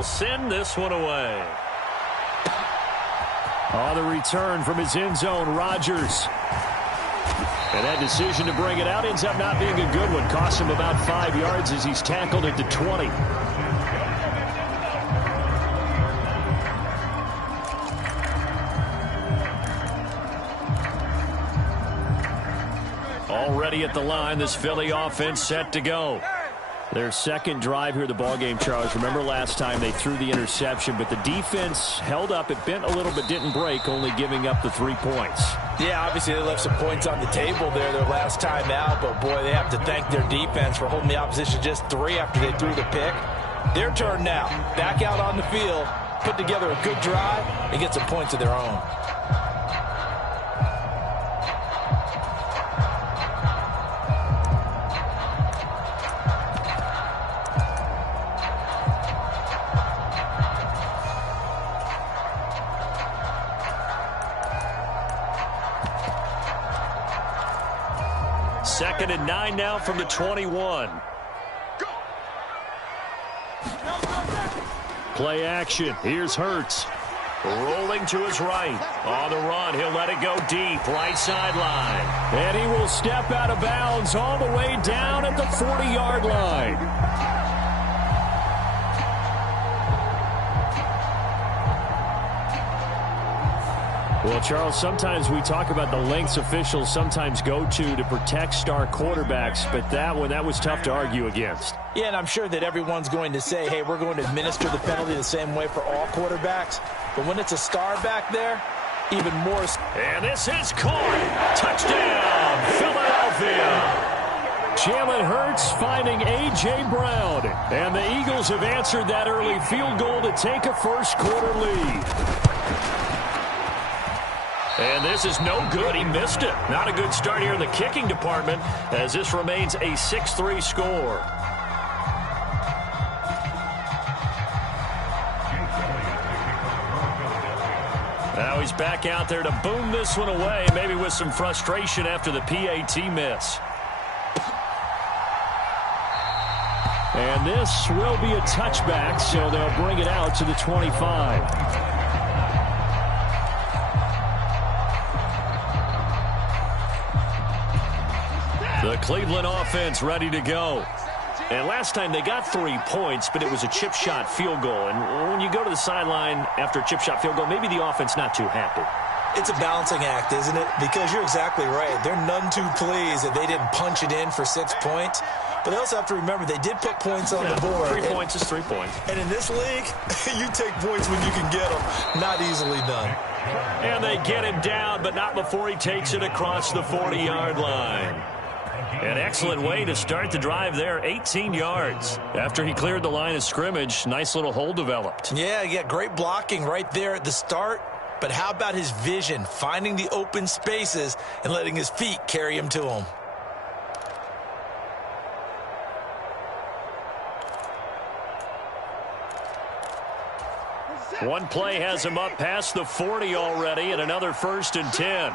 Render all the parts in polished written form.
he'll send this one away. On the return from his end zone, Rodgers. And that decision to bring it out ends up not being a good one. Cost him about 5 yards as he's tackled at the 20. Already at the line, this Philly offense set to go. Their second drive here of the ballgame, Charles. Remember last time they threw the interception, but the defense held up. It bent a little but didn't break, only giving up the 3 points. Yeah, obviously they left some points on the table there their last time out, but boy, they have to thank their defense for holding the opposition just 3 after they threw the pick. Their turn now. Back out on the field, put together a good drive, and get some points of their own. Second and 9 now from the 21. Play action. Here's Hurts. Rolling to his right. On the run, he'll let it go deep. Right sideline. And he will step out of bounds all the way down at the 40-yard line. Well, Charles, sometimes we talk about the lengths officials sometimes go to protect star quarterbacks, but that one, that was tough to argue against. Yeah, and I'm sure that everyone's going to say, hey, we're going to administer the penalty the same way for all quarterbacks. But when it's a star back there, even more. And this is caught. Touchdown, Philadelphia. Jalen Hurts finding A.J. Brown. And the Eagles have answered that early field goal to take a first-quarter lead. And this is no good. He missed it. Not a good start here in the kicking department as this remains a 6-3 score. Now he's back out there to boom this one away, maybe with some frustration after the PAT miss. And this will be a touchback, so they'll bring it out to the 25. The Cleveland offense ready to go. And last time they got 3 points, but it was a chip shot field goal. And when you go to the sideline after a chip shot field goal, maybe the offense not too happy. It's a balancing act, isn't it? Because you're exactly right. They're none too pleased that they didn't punch it in for 6 points. But they also have to remember they did put points on the board. 3 points is 3 points. And in this league, you take points when you can get them. Not easily done. And they get him down, but not before he takes it across the 40-yard line. An excellent way to start the drive there, 18 yards. After he cleared the line of scrimmage, nice little hole developed. Yeah, great blocking right there at the start. But how about his vision, finding the open spaces and letting his feet carry him to them? One play has him up past the 40 already, and another 1st and 10.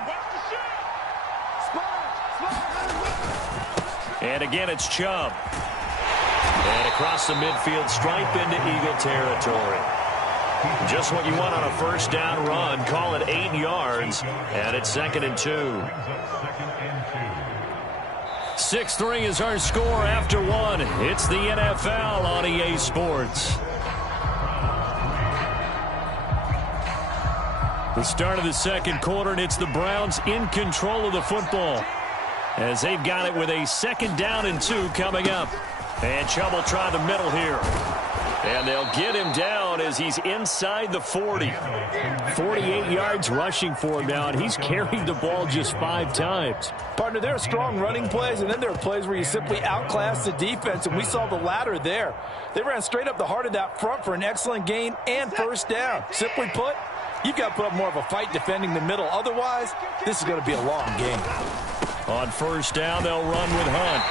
And again, it's Chubb. And across the midfield stripe into Eagle territory. Just what you want on a first down run. Call it 8 yards. And it's 2nd and 2. 6-3 is our score after 1. It's the NFL on EA Sports. The start of the second quarter, and it's the Browns in control of the football, as they've got it with a 2nd down and 2 coming up. And Chubb will try the middle here. And they'll get him down as he's inside the 40. 48 yards rushing for him now, and he's carried the ball just 5 times. Partner, there are strong running plays, and then there are plays where you simply outclass the defense, and we saw the latter there. They ran straight up the heart of that front for an excellent gain and first down. Simply put, you've got to put up more of a fight defending the middle. Otherwise, this is going to be a long game. On first down, they'll run with Hunt.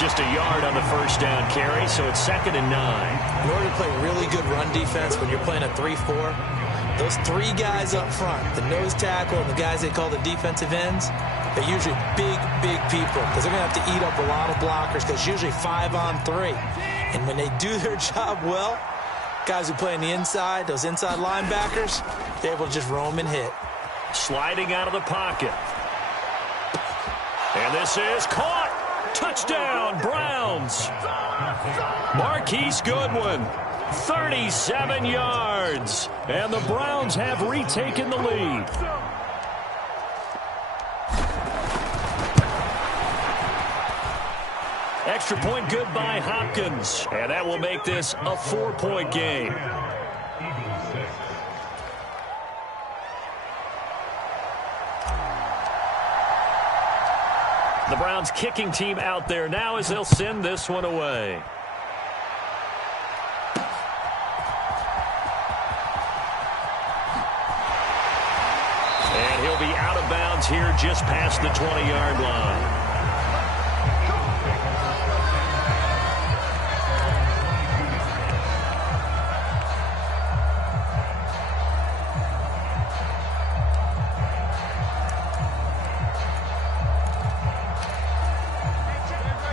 Just a yard on the first down carry, so it's 2nd and 9. In order to play really good run defense when you're playing a 3-4, those 3 guys up front, the nose tackle and the guys they call the defensive ends, they're usually big people because they're going to have to eat up a lot of blockers because it's usually 5-on-3. And when they do their job well, Guys who play on the inside, those inside linebackers, they're able to just roam and hit. Sliding out of the pocket. And this is caught. Touchdown, Browns. Marquise Goodwin, 37 yards. And the Browns have retaken the lead. Extra point good by Hopkins. And that will make this a 4-point game. The Browns kicking team out there now as they'll send this one away. And he'll be out of bounds here just past the 20-yard line.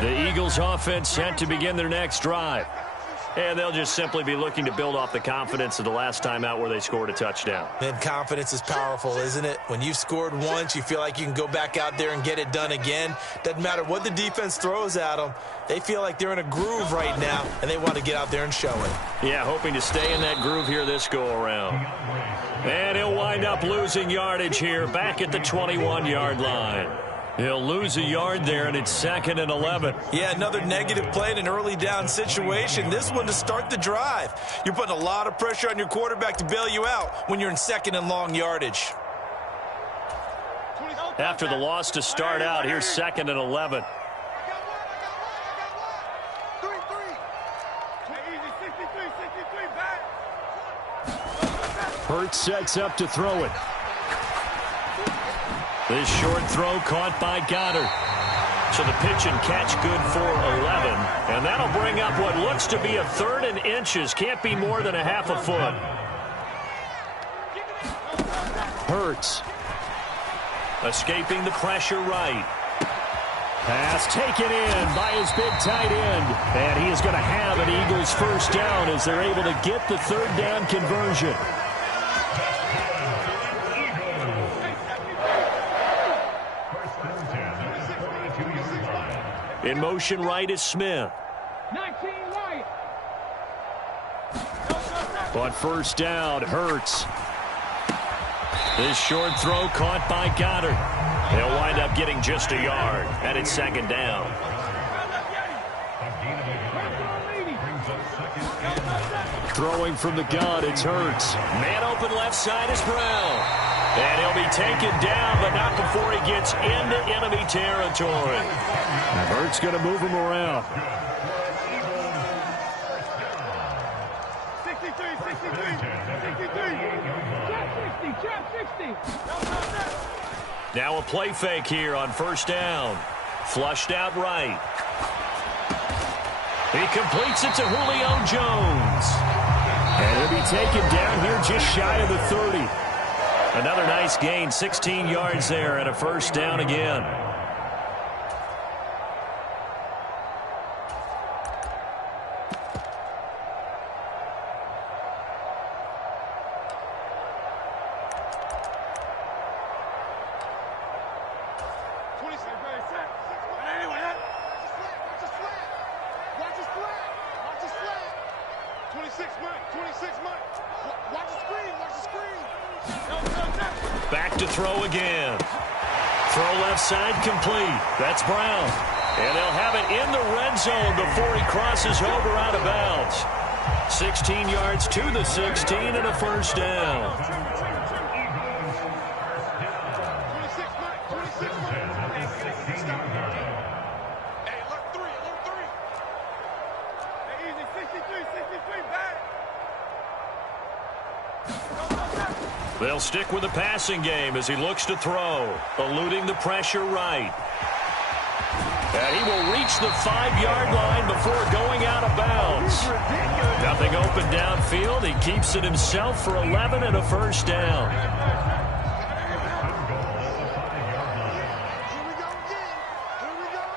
The Eagles offense set to begin their next drive. And they'll just simply be looking to build off the confidence of the last time out where they scored a touchdown. And confidence is powerful, isn't it? When you've scored once, you feel like you can go back out there and get it done again. Doesn't matter what the defense throws at them. They feel like they're in a groove right now, and they want to get out there and show it. Yeah, hoping to stay in that groove here this go-around. And he'll wind up losing yardage here back at the 21-yard line. He'll lose a yard there, and it's 2nd and 11. Yeah, another negative play in an early down situation. This one to start the drive. You're putting a lot of pressure on your quarterback to bail you out when you're in 2nd and long yardage. After the loss to start out, here's 2nd and 11. Hurts sets up to throw it. This short throw caught by Goddard. So the pitch and catch good for 11. And that'll bring up what looks to be a 3rd and inches. Can't be more than a half a foot. Hurts. Escaping the pressure right. Pass taken in by his big tight end. And he is going to have an Eagles first down as they're able to get the 3rd down conversion. In motion right is Smith. 19 right. On first down, Hurts. This short throw caught by Goddard. They'll wind up getting just a yard, and it's 2nd down. Throwing from the gun, it's Hurts. Man open left side is Brown. And he'll be taken down, but not before he gets into enemy territory. And Hurts going to move him around. 63, 63, 63. Trap 60. Now a play fake here on first down. Flushed out right. He completes it to Julio Jones. And he'll be taken down here just shy of the 30. Another nice gain, 16 yards there, and a first down again. Back to throw again. Throw left side complete. That's Brown. And they'll have it in the red zone before he crosses over out of bounds. 16 yards to the 16 and a first down. They'll stick with the passing game as he looks to throw, eluding the pressure right. And he will reach the 5-yard line before going out of bounds. Nothing open downfield. He keeps it himself for 11 and a first down.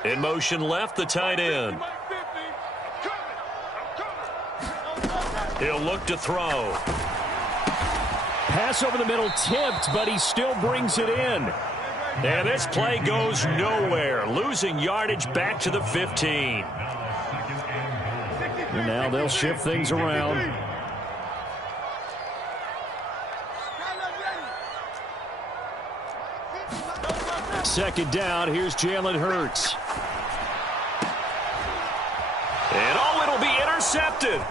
In motion left, the tight end. He'll look to throw. Pass over the middle tipped, but he still brings it in. And this play goes nowhere. Losing yardage back to the 15. And now they'll shift things around. Second down, here's Jalen Hurts. And it'll be intercepted.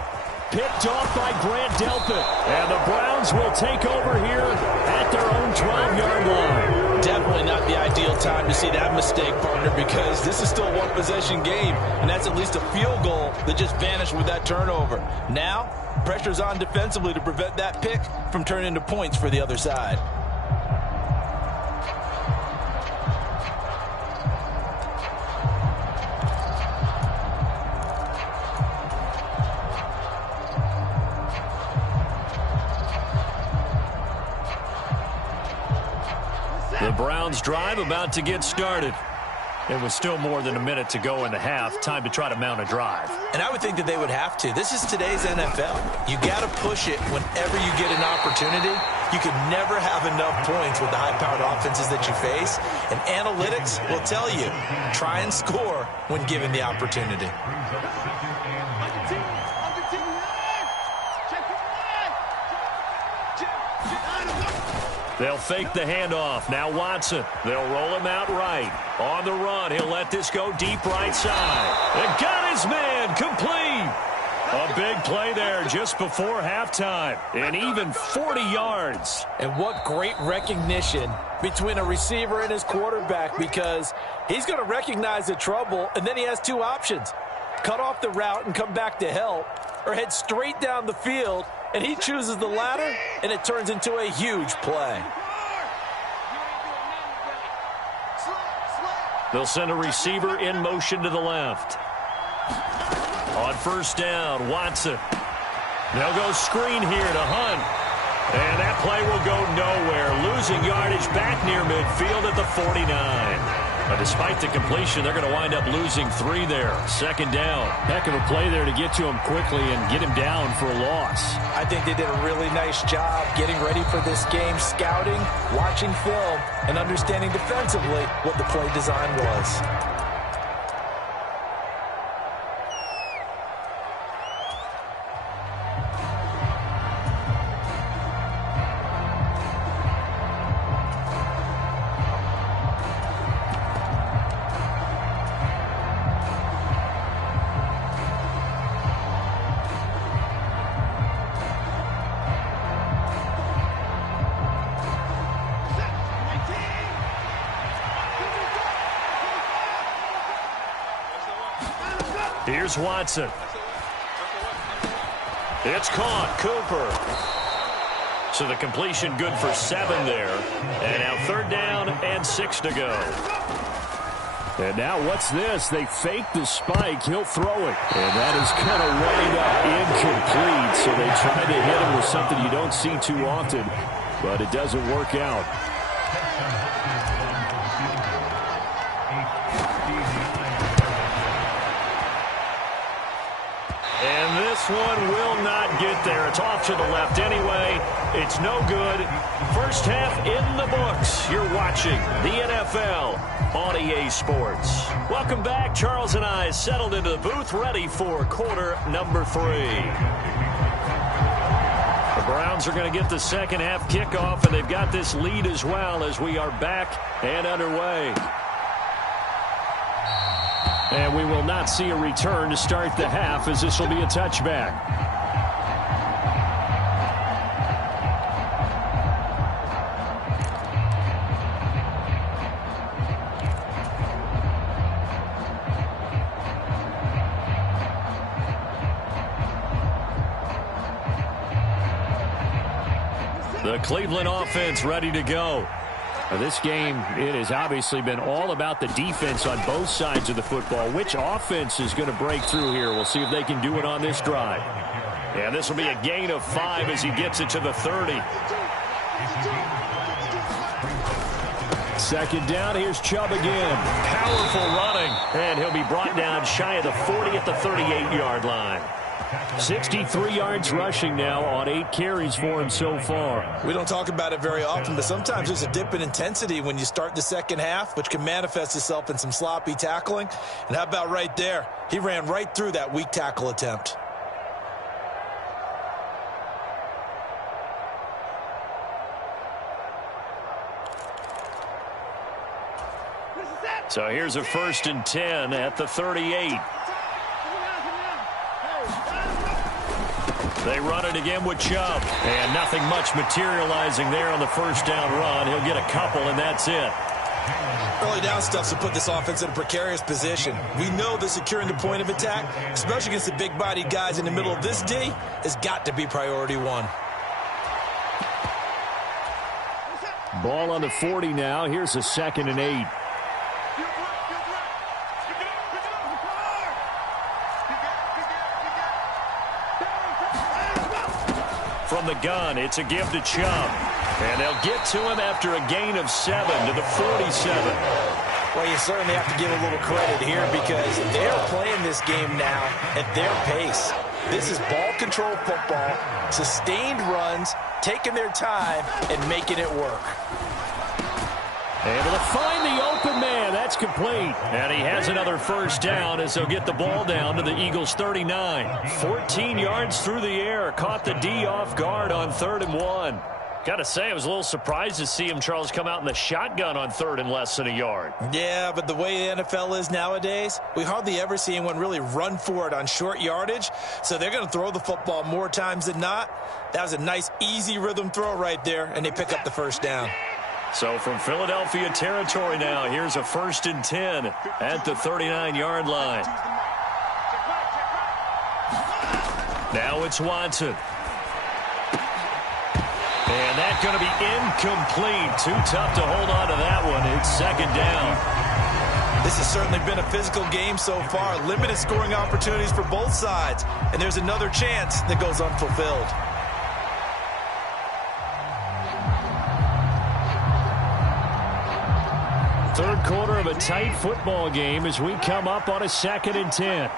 Picked off by Grant Delpit. And the Browns will take over here at their own 12-yard line. Definitely not the ideal time to see that mistake, partner, because this is still a one-possession game, and that's at least a field goal that just vanished with that turnover. Now, pressure's on defensively to prevent that pick from turning into points for the other side. The Browns drive about to get started. It was still more than a minute to go in the half. Time to try to mount a drive. And I would think that they would have to. This is today's NFL. You got to push it whenever you get an opportunity. You can never have enough points with the high-powered offenses that you face. And analytics will tell you, try and score when given the opportunity. They'll fake the handoff. Now Watson. They'll roll him out right. On the run, he'll let this go deep right side. And got his man complete. A big play there just before halftime. And even 40 yards. And what great recognition between a receiver and his quarterback, because he's going to recognize the trouble, and then he has two options. Cut off the route and come back to help, or head straight down the field, and he chooses the latter, and it turns into a huge play. They'll send a receiver in motion to the left. On first down, Watson. They'll go screen here to Hunt. And that play will go nowhere. Losing yardage back near midfield at the 49. But despite the completion, they're going to wind up losing 3 there. Second down. Heck of a play there to get to him quickly and get him down for a loss. I think they did a really nice job getting ready for this game, scouting, watching film, and understanding defensively what the play design was. Here's Watson. It's caught. Cooper. So the completion good for 7 there. And now third down and 6 to go. And now what's this? They fake the spike. He'll throw it. And that is going to wind up incomplete. So they tried to hit him with something you don't see too often, but it doesn't work out. And this one will not get there. It's off to the left anyway. It's no good. First half in the books. You're watching the NFL on EA Sports. Welcome back. Charles and I settled into the booth, ready for quarter number 3. The Browns are going to get the second half kickoff, and they've got this lead as well as we are back and underway. And we will not see a return to start the half, as this will be a touchback. The Cleveland offense ready to go. This game, it has obviously been all about the defense on both sides of the football. Which offense is going to break through here? We'll see if they can do it on this drive. And this will be a gain of 5 as he gets it to the 30. Second down, here's Chubb again. Powerful running. And he'll be brought down shy of the 40 at the 38-yard line. 63 yards rushing now on 8 carries for him so far. We don't talk about it very often, but sometimes there's a dip in intensity when you start the second half, which can manifest itself in some sloppy tackling. And how about right there? He ran right through that weak tackle attempt. So here's a 1st and 10 at the 38. They run it again with Chubb. And nothing much materializing there on the first down run. He'll get a couple, and that's it. Early down stuff to put this offense in a precarious position. We know that securing the point of attack, especially against the big-bodied guys in the middle of this D, has got to be priority one. Ball on the 40 now. Here's a 2nd and 8. From the gun, it's a give to Chubb. And they'll get to him after a gain of 7 to the 47. Well, you certainly have to give a little credit here because they're playing this game now at their pace. This is ball control football, sustained runs, taking their time, and making it work. Able to find the open man. That's complete. And he has another first down as they'll get the ball down to the Eagles' 39. 14 yards through the air. Caught the D off guard on 3rd and 1. Got to say, I was a little surprised to see him, Charles, come out in the shotgun on 3rd and less than a yard. Yeah, but the way the NFL is nowadays, we hardly ever see anyone really run for it on short yardage. So they're going to throw the football more times than not. That was a nice, easy rhythm throw right there, and they pick up the first down. So from Philadelphia territory now, here's a 1st and 10 at the 39-yard line. Now it's Watson. And that's going to be incomplete. Too tough to hold on to that one. It's 2nd down. This has certainly been a physical game so far. Limited scoring opportunities for both sides. And there's another chance that goes unfulfilled. Third quarter of a tight football game as we come up on a 2nd and 10.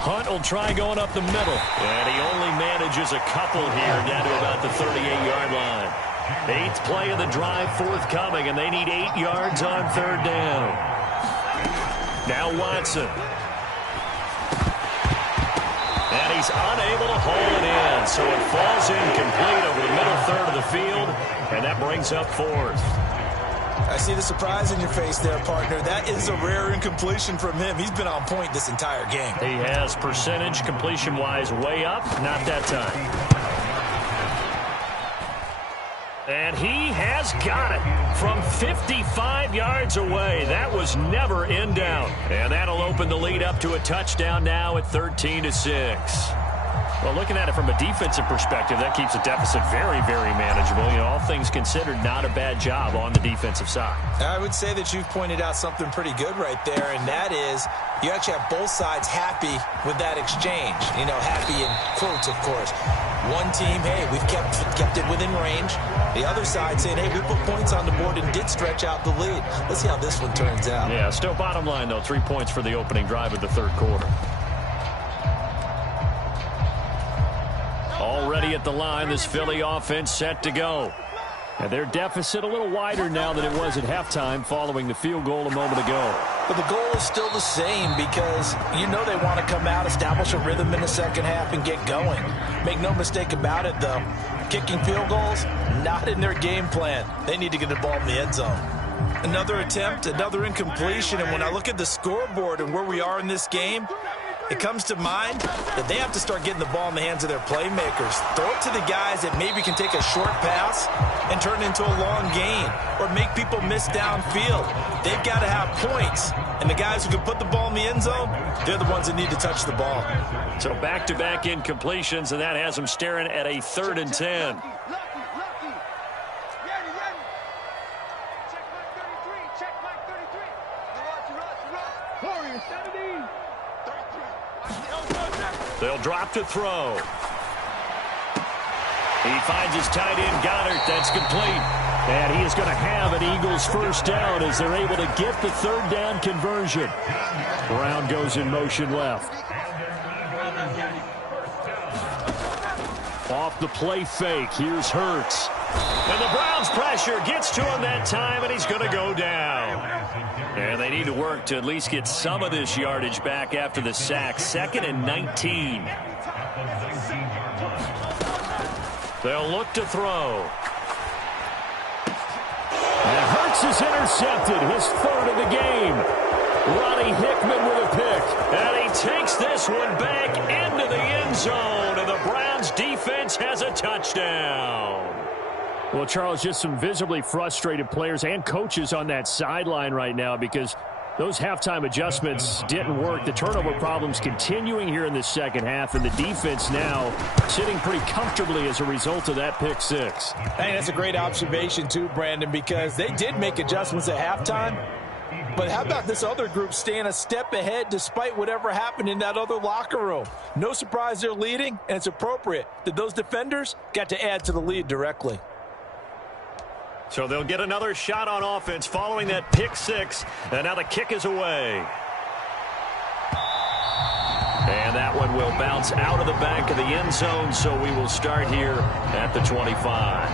Hunt will try going up the middle. And he only manages a couple here down to about the 38-yard line. 8th play of the drive forthcoming, and they need 8 yards on 3rd down. Now Watson. And he's unable to haul it in, so it falls incomplete over the middle 3rd of the field, and that brings up 4th. I see the surprise in your face there, partner. That is a rare incompletion from him. He's been on point this entire game. He has percentage completion-wise way up, not that time. And he has got it from 55 yards away. That was never in doubt. And that'll open the lead up to a touchdown now at 13-6. Well, looking at it from a defensive perspective, that keeps the deficit very, very manageable. You know, all things considered, not a bad job on the defensive side. I would say that you've pointed out something pretty good right there, and that is you actually have both sides happy with that exchange. You know, happy in quotes, of course. One team, hey, we've kept it within range. The other side saying, hey, we put points on the board and did stretch out the lead. Let's see how this one turns out. Yeah, still bottom line, though, 3 points for the opening drive of the third quarter. Already at the line, this Philly offense set to go. And their deficit a little wider now than it was at halftime following the field goal a moment ago. But the goal is still the same because you know they want to come out, establish a rhythm in the second half, and get going. Make no mistake about it, though. Kicking field goals, not in their game plan. They need to get the ball in the end zone. Another attempt, another incompletion, and when I look at the scoreboard and where we are in this game, it comes to mind that they have to start getting the ball in the hands of their playmakers. Throw it to the guys that maybe can take a short pass and turn it into a long gain or make people miss downfield. They've got to have points. And the guys who can put the ball in the end zone, they're the ones that need to touch the ball. So back-to-back incompletions, and that has them staring at a 3rd and 10. They'll drop to throw. He finds his tight end, Goddard. That's complete. And he is going to have an Eagles first down as they're able to get the third down conversion. Brown goes in motion left. Off the play fake. Here's Hurts. And the Browns pressure gets to him that time, and he's going to go down. And they need to work to at least get some of this yardage back after the sack. 2nd and 19. They'll look to throw. And Hurts is intercepted. His 3rd of the game. Ronnie Hickman with a pick. And he takes this one back into the end zone. And the Browns defense has a touchdown. Well, Charles, just some visibly frustrated players and coaches on that sideline right now because those halftime adjustments didn't work. The turnover problems continuing here in the second half, and the defense now sitting pretty comfortably as a result of that pick six. Hey, that's a great observation too, Brandon, because they did make adjustments at halftime. But how about this other group staying a step ahead despite whatever happened in that other locker room? No surprise they're leading, and it's appropriate that those defenders got to add to the lead directly. So they'll get another shot on offense following that pick six. And now the kick is away. And that one will bounce out of the back of the end zone. So we will start here at the 25.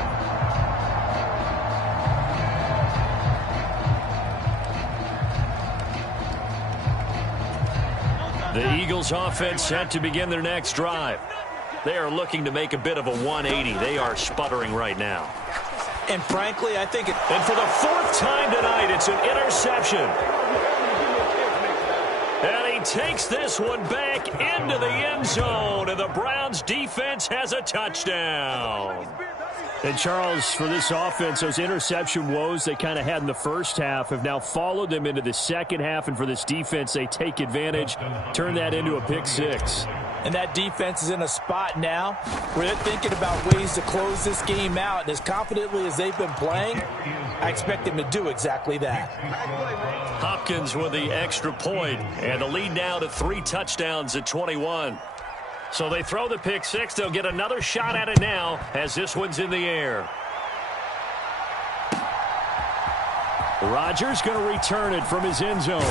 The Eagles offense set to begin their next drive. They are looking to make a bit of a 180. They are sputtering right now. And frankly, I think And for the 4th time tonight, it's an interception. And he takes this one back into the end zone. And the Browns defense has a touchdown. And Charles, for this offense, those interception woes they kind of had in the first half have now followed them into the second half. And for this defense, they take advantage, turn that into a pick six. And that defense is in a spot now where they're thinking about ways to close this game out. And as confidently as they've been playing, I expect them to do exactly that. Hopkins with the extra point, and the lead now to 3 touchdowns at 21. So they throw the pick six. They'll get another shot at it now as this one's in the air. Rodgers going to return it from his end zone.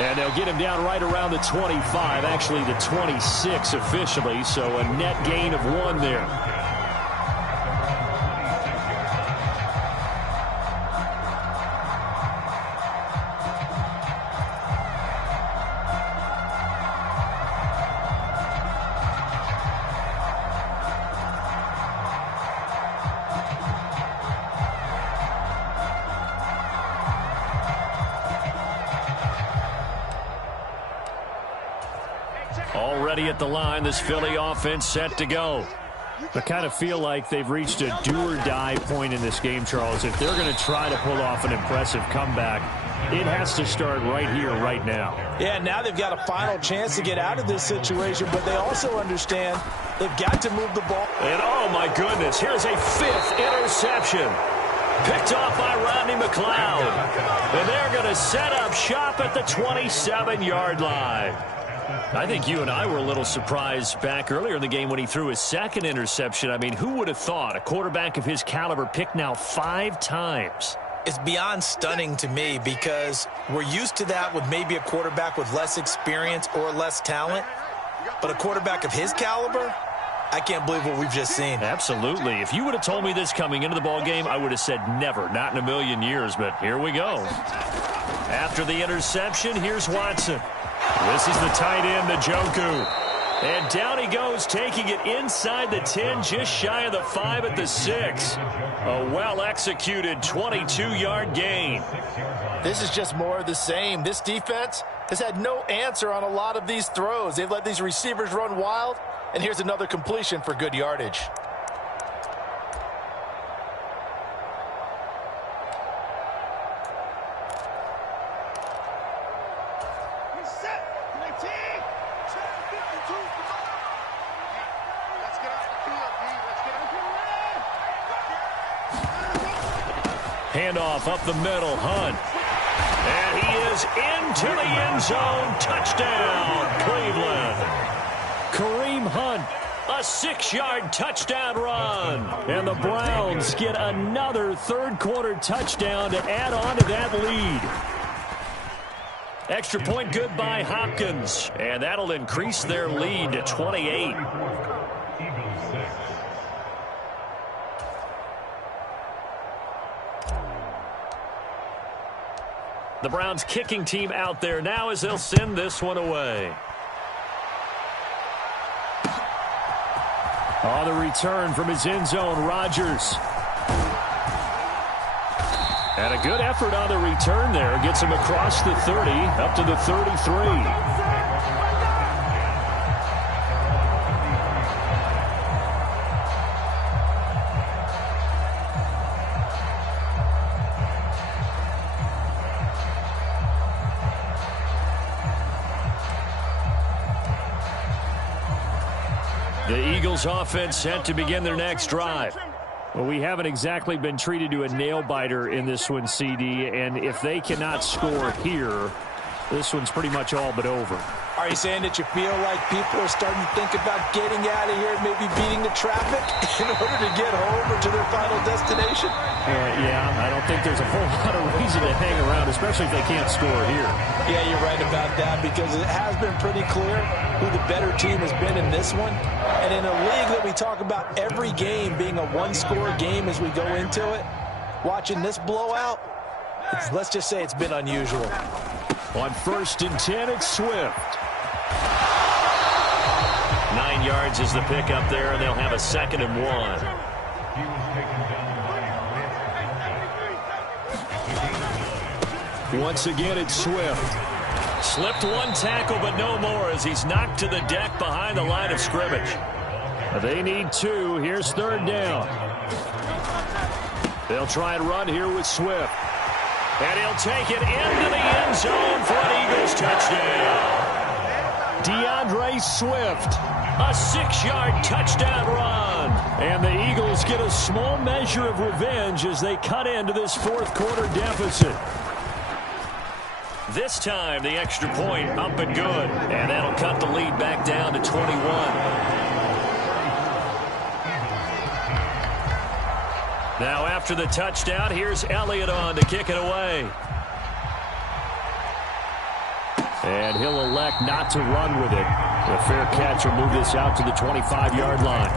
And they'll get him down right around the 25, actually the 26 officially, so a net gain of 1 there. Already at the line, this Philly offense set to go. I kind of feel like they've reached a do-or-die point in this game, Charles. If they're going to try to pull off an impressive comeback, it has to start right here, right now. Yeah, now they've got a final chance to get out of this situation, but they also understand they've got to move the ball. And oh my goodness, here's a 5th interception. Picked off by Rodney McLeod. And they're going to set up shop at the 27-yard line. I think you and I were a little surprised back earlier in the game when he threw his 2nd interception. I mean, who would have thought a quarterback of his caliber picked now 5 times? It's beyond stunning to me because we're used to that with maybe a quarterback with less experience or less talent. But a quarterback of his caliber, I can't believe what we've just seen. Absolutely. If you would have told me this coming into the ballgame, I would have said never, not in a million years. But here we go. After the interception, here's Watson. This is the tight end, Njoku. And down he goes, taking it inside the 10, just shy of the 5 at the 6. A well-executed 22-yard gain. This is just more of the same. This defense has had no answer on a lot of these throws. They've let these receivers run wild, and here's another completion for good yardage. Handoff up the middle, Hunt. And he is into the end zone. Touchdown, Cleveland. Kareem Hunt, a A 6-yard touchdown run. And the Browns get another third-quarter touchdown to add on to that lead. Extra point good by Hopkins. And that'll increase their lead to 28. The Browns kicking team out there now as they'll send this one away. On the return from his end zone, Rodgers. And a good effort on the return there. Gets him across the 30, up to the 33. The Eagles offense set to begin their next drive. Well, we haven't exactly been treated to a nail-biter in this one, CD, and if they cannot score here, this one's pretty much all but over. Are you saying that you feel like people are starting to think about getting out of here and maybe beating the traffic in order to get home or to their final destination? Yeah, I don't think there's a whole lot of reason to hang around, especially if they can't score here. Yeah, you're right about that because it has been pretty clear who the better team has been in this one. And in a league that we talk about every game being a one-score game as we go into it, watching this blowout, let's just say it's been unusual. On 1st and 10, it's Swift. 9 yards is the pickup there, and they'll have a 2nd and 1. Once again, it's Swift. Slipped one tackle, but no more as he's knocked to the deck behind the line of scrimmage. They need 2. Here's 3rd down. They'll try and run here with Swift. And he'll take it into the end zone for an Eagles touchdown. DeAndre Swift, a 6-yard touchdown run. And the Eagles get a small measure of revenge as they cut into this 4th-quarter deficit. This time, the extra point up and good. And that'll cut the lead back down to 21. Now after the touchdown, here's Elliott on to kick it away. And he'll elect not to run with it. A fair catch will move this out to the 25-yard line.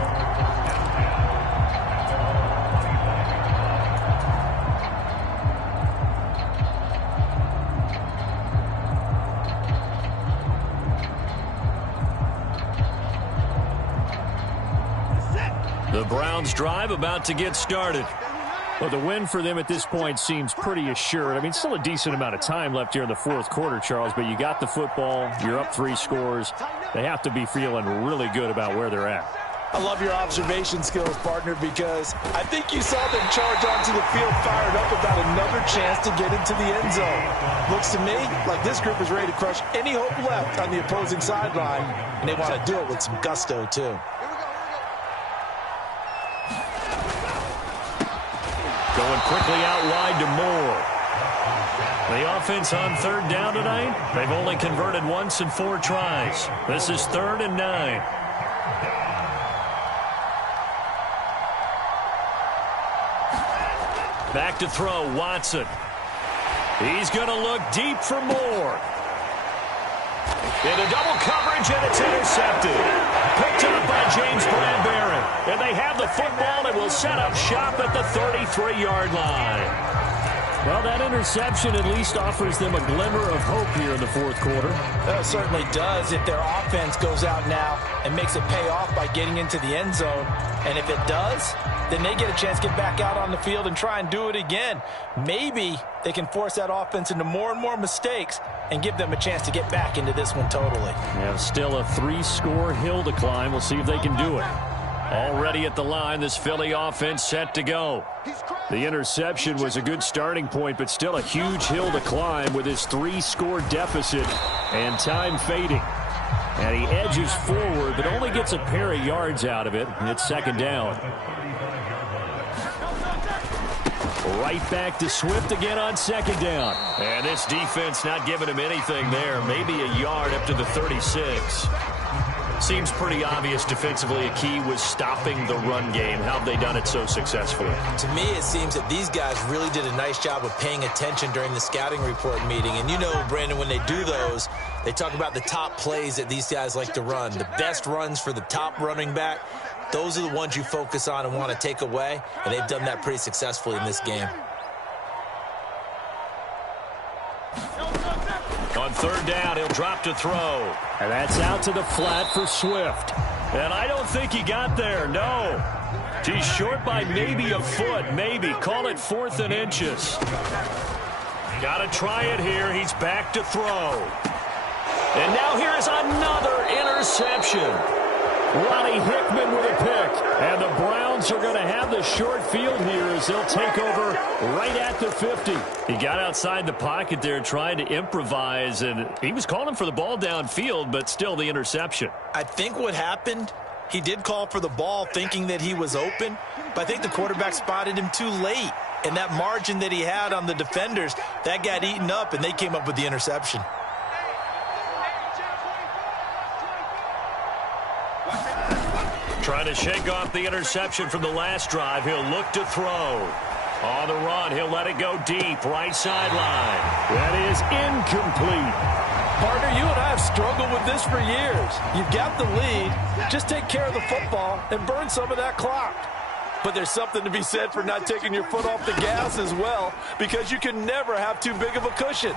The Browns drive about to get started. Well, the win for them at this point seems pretty assured. I mean, still a decent amount of time left here in the 4th quarter, Charles, but you got the football. You're up 3 scores. They have to be feeling really good about where they're at. I love your observation skills, partner, because I think you saw them charge onto the field fired up about another chance to get into the end zone. Looks to me like this group is ready to crush any hope left on the opposing sideline, and they want to do it with some gusto, too. Going quickly out wide to Moore. The offense on 3rd down tonight, they've only converted once in 4 tries. This is 3rd and 9. Back to throw, Watson. He's going to look deep for Moore. Into double coverage, and it's intercepted. Picked up by James Bradbury. And they have the football and will set up shop at the 33-yard line. Well, that interception at least offers them a glimmer of hope here in the 4th quarter. It certainly does if their offense goes out now and makes it pay off by getting into the end zone. And if it does, then they get a chance to get back out on the field and try and do it again. Maybe they can force that offense into more and more mistakes and give them a chance to get back into this one totally. Yeah, still a 3-score hill to climb. We'll see if they can do it. Already at the line, this Philly offense set to go. The interception was a good starting point, but still a huge hill to climb with his 3-score deficit and time fading. And he edges forward, but only gets a pair of yards out of it. And it's 2nd down. Right back to Swift again on 2nd down. And this defense not giving him anything there. Maybe a yard up to the 36. Seems pretty obvious defensively a key was stopping the run game. How have they done it so successfully? To me, it seems that these guys really did a nice job of paying attention during the scouting report meeting. And you know, Brandon, when they do those, they talk about the top plays that these guys like to run. The best runs for the top running back, those are the ones you focus on and want to take away. And they've done that pretty successfully in this game. On third down, he'll drop to throw. And that's out to the flat for Swift. And I don't think he got there, no. He's short by maybe a foot, maybe. Call it 4th and inches. Got to try it here. He's back to throw. And now here's another interception. Ronnie Hickman with a pick. And the Browns are going to have the short field here as they'll take over right at the 50. He got outside the pocket there trying to improvise, and he was calling for the ball downfield, but still the interception. I think what happened, he did call for the ball thinking that he was open, but I think the quarterback spotted him too late. And that margin that he had on the defenders, that got eaten up, and they came up with the interception. Trying to shake off the interception from the last drive. He'll look to throw. On the run, he'll let it go deep, right sideline. That is incomplete. Partner, you and I have struggled with this for years. You've got the lead. Just take care of the football and burn some of that clock. But there's something to be said for not taking your foot off the gas as well, because you can never have too big of a cushion.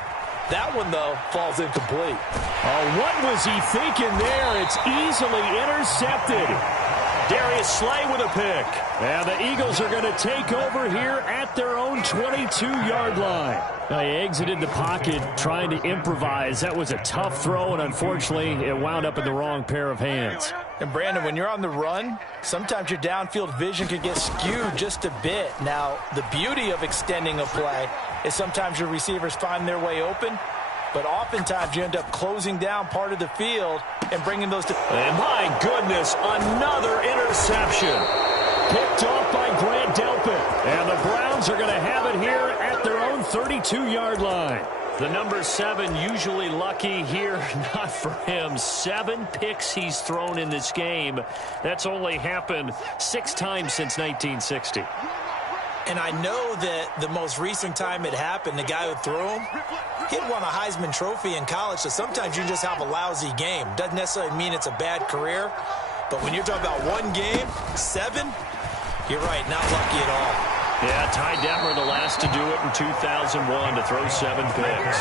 That one, though, falls incomplete. Oh, what was he thinking there? It's easily intercepted. Darius Slay with a pick. And the Eagles are going to take over here at their own 22-yard line. Now, he exited the pocket trying to improvise. That was a tough throw, and unfortunately, it wound up in the wrong pair of hands. And, Brandon, when you're on the run, sometimes your downfield vision can get skewed just a bit. Now, the beauty of extending a play is sometimes your receivers find their way open, but oftentimes you end up closing down part of the field and bringing those to... And my goodness, another interception. Picked off by Grant Delpit. And the Browns are going to have it here at their own 32-yard line. The number 7 usually lucky here, not for him. 7 picks he's thrown in this game. That's only happened 6 times since 1960. And I know that the most recent time it happened, the guy who threw him, he'd won a Heisman Trophy in college, so sometimes you just have a lousy game. Doesn't necessarily mean it's a bad career, but when you're talking about one game, 7, you're right, not lucky at all. Yeah, Ty Detmer, the last to do it in 2001 to throw 7 picks.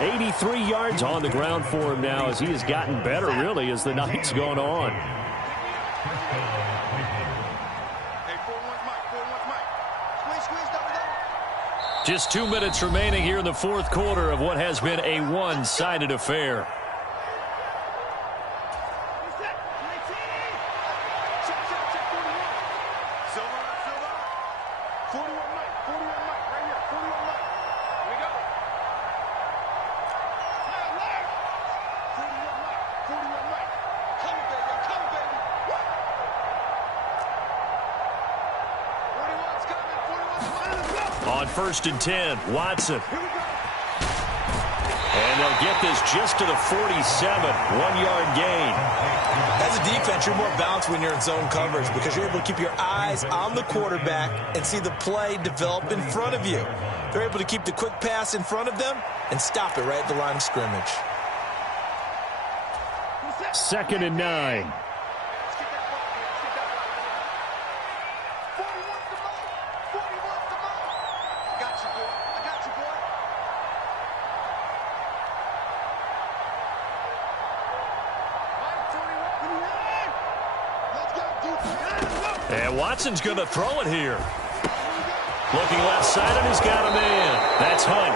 83 yards on the ground for him now as he has gotten better, really, as the night's gone on. Just 2 minutes remaining here in the fourth quarter of what has been a one-sided affair. On 1st and 10, Watson. And they'll get this just to the 47, 1-yard gain. As a defense, you're more balanced when you're in zone coverage because you're able to keep your eyes on the quarterback and see the play develop in front of you. They're able to keep the quick pass in front of them and stop it right at the line of scrimmage. 2nd and 9. And Watson's going to throw it here. Looking left side, and he's got a man. That's Hunt.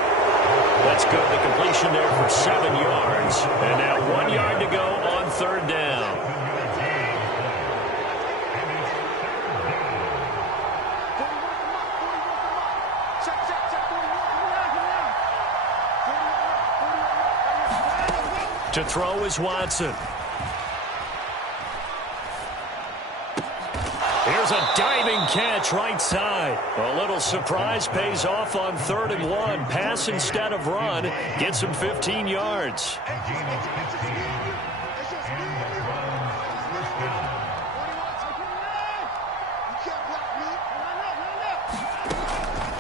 That's good. The completion there for 7 yards. And now 1 yard to go on 3rd down. To throw is Watson. Here's a diving catch right side. A little surprise pays off on 3rd and 1. Pass instead of run. Gets him 15 yards.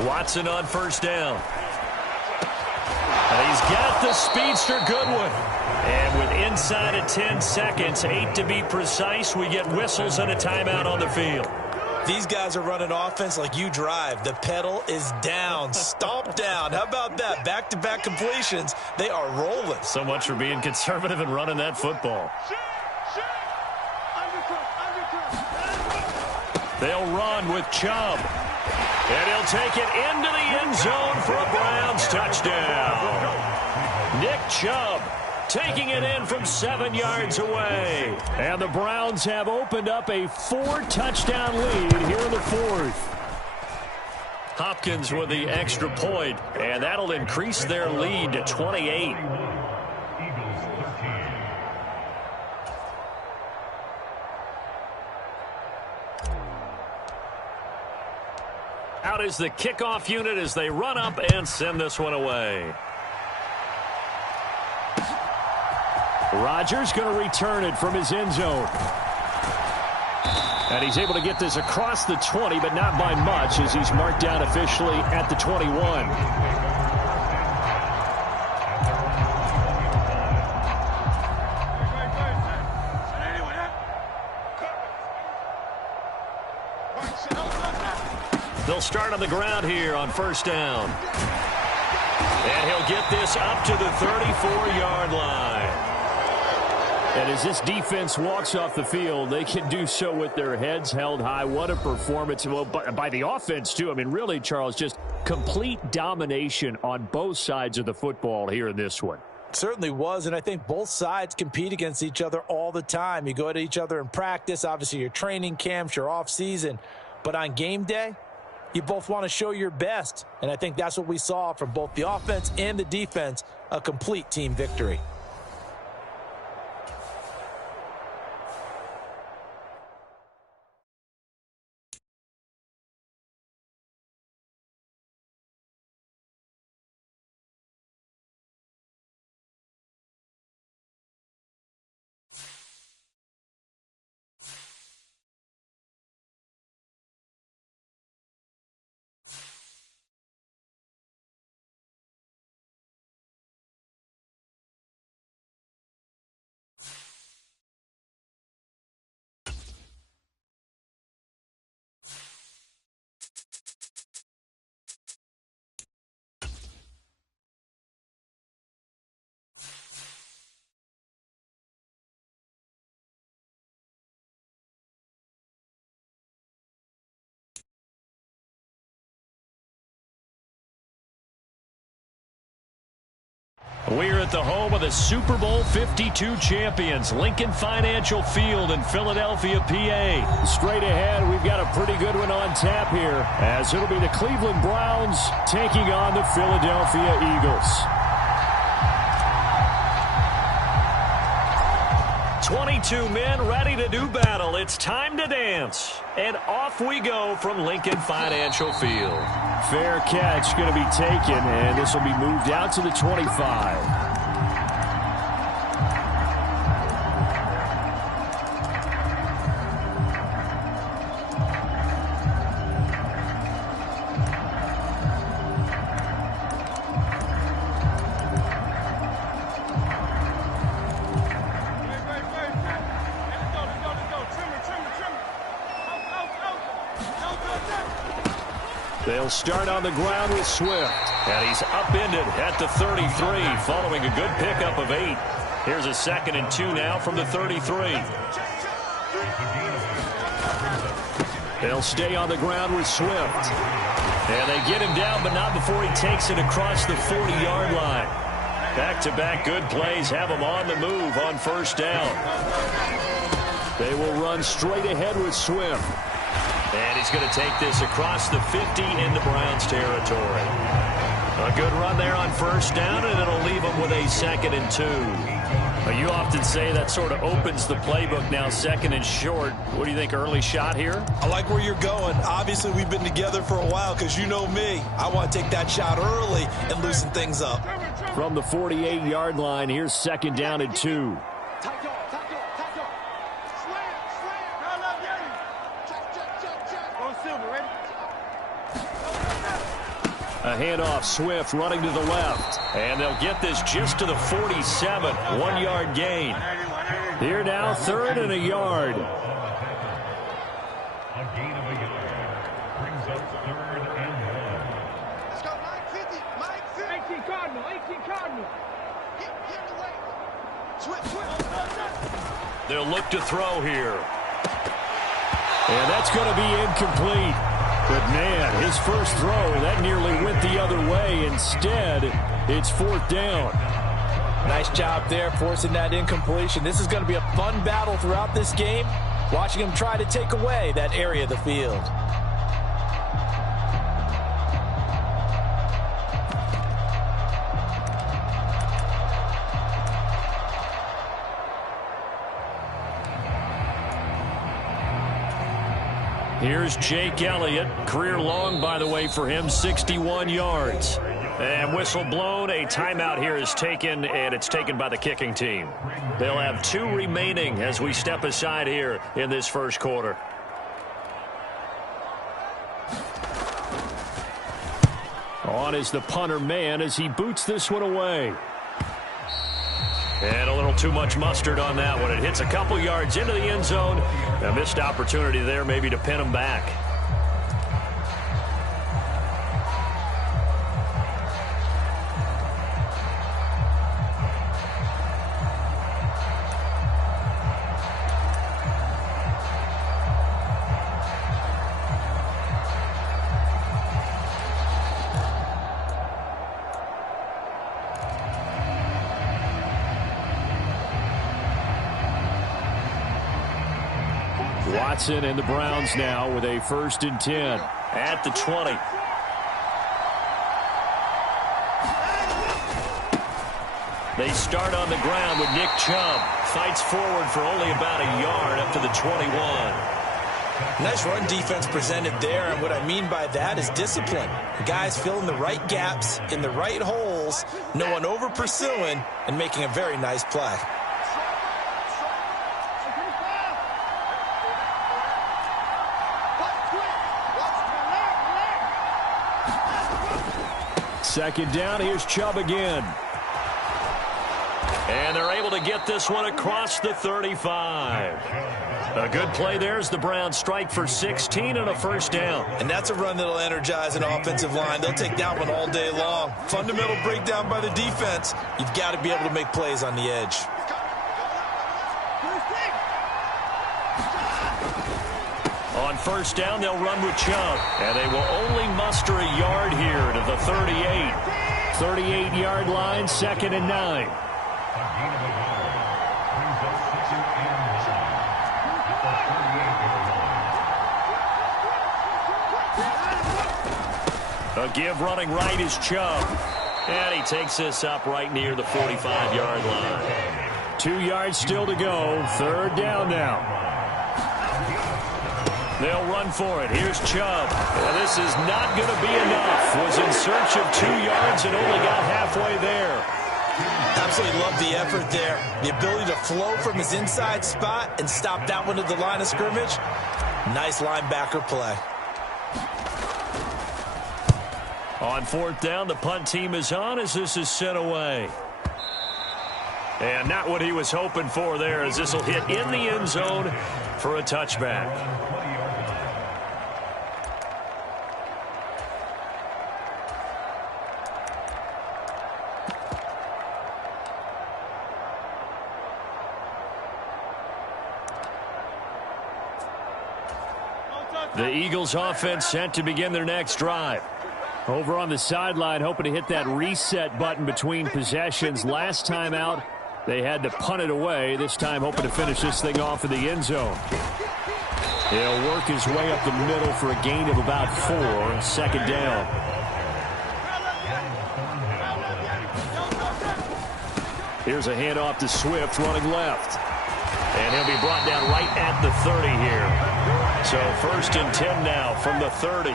Watson on first down. And he's got the speedster Goodwin. And with inside of 10 seconds, 8 to be precise, we get whistles and a timeout on the field. These guys are running offense like you drive. The pedal is down, stomp down. How about that? Back-to-back completions. They are rolling. So much for being conservative and running that football. They'll run with Chubb. And he'll take it into the end zone for a Browns touchdown. Nick Chubb taking it in from 7 yards away. And the Browns have opened up a 4-touchdown lead here in the fourth. Hopkins with the extra point, and that'll increase their lead to 28. Out is the kickoff unit as they run up and send this one away. Rodgers going to return it from his end zone. And he's able to get this across the 20, but not by much as he's marked down officially at the 21. They'll start on the ground here on first down. And he'll get this up to the 34-yard line. And as this defense walks off the field, they can do so with their heads held high. What a performance. Well, by the offense, too. I mean, really, Charles, just complete domination on both sides of the football here in this one. It certainly was, and I think both sides compete against each other all the time. You go at each other in practice, obviously your training camps, your off-season. But on game day, you both want to show your best. And I think that's what we saw from both the offense and the defense, a complete team victory. We're at the home of the Super Bowl 52 champions, Lincoln Financial Field in Philadelphia, PA. Straight ahead, we've got a pretty good one on tap here, as it'll be the Cleveland Browns taking on the Philadelphia Eagles. 22 men ready to do battle. It's time to dance. And off we go from Lincoln Financial Field. Fair catch going to be taken, and this will be moved out to the 25. They'll start on the ground with Swift. And he's upended at the 33 following a good pickup of 8. Here's a 2nd and 2 now from the 33. They'll stay on the ground with Swift. And they get him down, but not before he takes it across the 40-yard line. Back-to-back good plays have him on the move on first down. They will run straight ahead with Swift. And he's going to take this across the 50 into Browns territory. A good run there on first down, and it'll leave him with a 2nd and 2. You often say that sort of opens the playbook now, 2nd and short. What do you think, early shot here? I like where you're going. Obviously, we've been together for a while because you know me. I want to take that shot early and loosen things up. From the 48-yard line, here's 2nd down and 2. A handoff, Swift running to the left. And they'll get this just to the 47, 1-yard gain. Here now, 3rd and a yard. A gain of a yard brings up 3rd and 1. Let's go, 950, 18 Cardinal, 18 Cardinal. Get in the way. Swift. They'll look to throw here. And that's going to be incomplete. But, man, his first throw, that nearly went the other way. Instead, it's 4th down. Nice job there, forcing that incompletion. This is going to be a fun battle throughout this game, watching him try to take away that area of the field. Here's Jake Elliott. Career long, by the way, for him, 61 yards. And whistle blown. A timeout here is taken, and it's taken by the kicking team. They'll have 2 remaining as we step aside here in this first quarter. On is the punter man as he boots this one away. And a little too much mustard on that one. It hits a couple yards into the end zone. A missed opportunity there maybe to pin him back. Watson and the Browns now with a 1st and 10. At the 20. They start on the ground with Nick Chubb. Fights forward for only about a yard up to the 21. Nice run defense presented there, and what I mean by that is discipline. Guys filling the right gaps in the right holes, no one over pursuing, and making a very nice play. Second down, here's Chubb again. And they're able to get this one across the 35. A good play there as the Browns strike for 16 and a 1st down. And that's a run that'll energize an offensive line. They'll take that one all day long. Fundamental breakdown by the defense. You've got to be able to make plays on the edge. On 1st down, they'll run with Chubb. And they will only muster a yard here to the 38. 38-yard line, 2nd and 9. A gain of a yard brings up 2nd and 1 at the 38-yard line. A give running right is Chubb. And he takes this up right near the 45-yard line. 2 yards still to go. 3rd down now. They'll run for it. Here's Chubb. And this is not going to be enough. Was in search of 2 yards and only got halfway there. Absolutely love the effort there. The ability to flow from his inside spot and stop that one at the line of scrimmage. Nice linebacker play. On 4th down, the punt team is on as this is sent away. And not what he was hoping for there, as this will hit in the end zone for a touchback. The Eagles offense set to begin their next drive. Over on the sideline, hoping to hit that reset button between possessions. Last time out, they had to punt it away. This time, hoping to finish this thing off in the end zone. He'll work his way up the middle for a gain of about 4. 2nd down. Here's a handoff to Swift running left. And he'll be brought down right at the 30 here. So 1st and 10 now from the 30.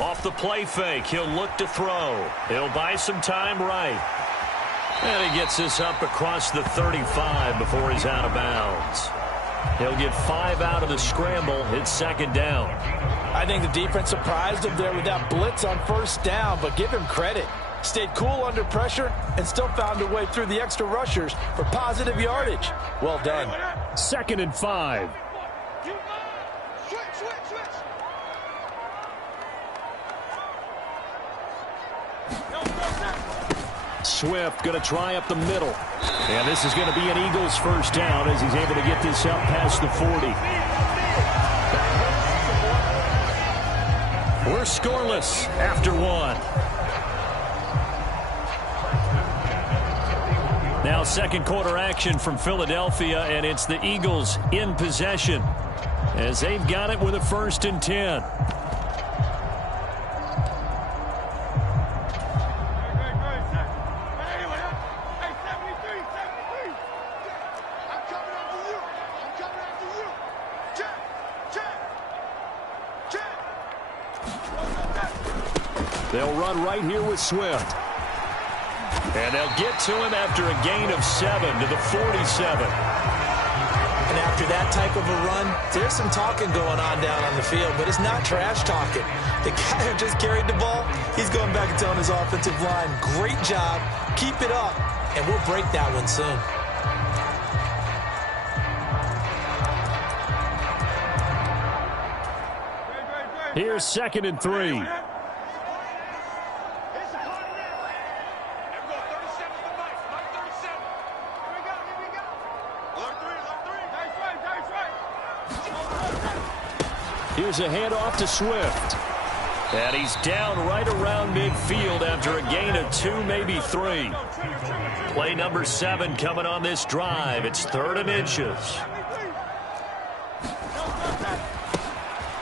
Off the play fake, he'll look to throw. He'll buy some time right. And he gets this up across the 35 before he's out of bounds. He'll get 5 out of the scramble. It's second down. I think the defense surprised him there with that blitz on first down, but give him credit. Stayed cool under pressure and still found a way through the extra rushers for positive yardage. Well done. 2nd and 5. Swift going to try up the middle. And this is going to be an Eagles first down as he's able to get this up past the 40. We're scoreless after 1. Now second quarter action from Philadelphia, and it's the Eagles in possession as they've got it with a 1st and 10. They'll run right here with Swift. And they'll get to him after a gain of 7 to the 47. And after that type of a run, there's some talking going on down on the field, but it's not trash talking. The guy who just carried the ball, he's going back and telling his offensive line, great job, keep it up, and we'll break that one soon. Here's 2nd and 3. Here's a handoff to Swift. And he's down right around midfield after a gain of 2, maybe 3. Play number 7 coming on this drive. It's 3rd and inches.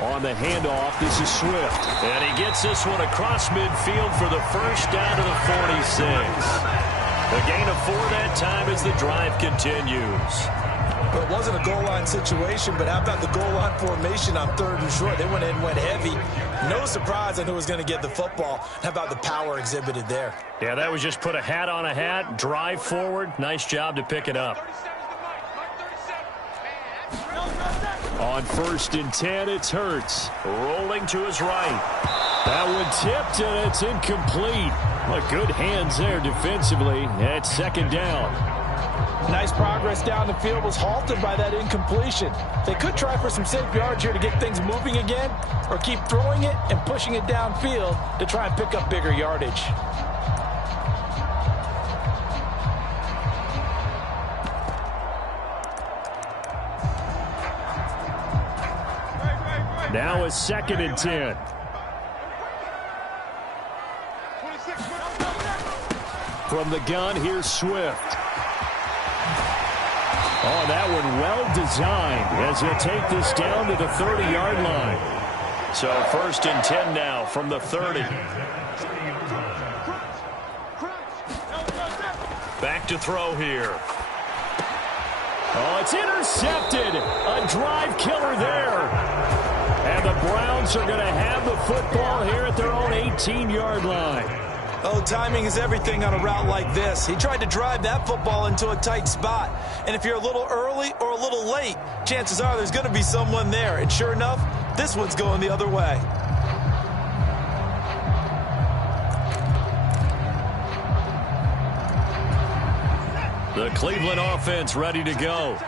On the handoff, this is Swift. And he gets this one across midfield for the first down to the 46. A gain of 4 that time as the drive continues. Well, it wasn't a goal line situation, but how about the goal line formation on 3rd and short? They went in, went heavy. No surprise on who was going to get the football. How about the power exhibited there? Yeah, that was just put a hat on a hat, drive forward. Nice job to pick it up. On 1st and 10, it's Hurts. Rolling to his right. That one tipped, and it's incomplete. Well, good hands there defensively. At 2nd down. Nice progress down the field, was halted by that incompletion. They could try for some safe yards here to get things moving again, or keep throwing it and pushing it downfield to try and pick up bigger yardage. Now a 2nd and 10. From the gun, here's Swift. Oh, that one well designed as he'll take this down to the 30-yard line. So 1st and 10 now from the 30. Back to throw here. Oh, it's intercepted. A drive killer there. And the Browns are going to have the football here at their own 18-yard line. Oh, timing is everything on a route like this. He tried to drive that football into a tight spot. And if you're a little early or a little late, chances are there's going to be someone there. And sure enough, this one's going the other way. The Cleveland offense ready to go.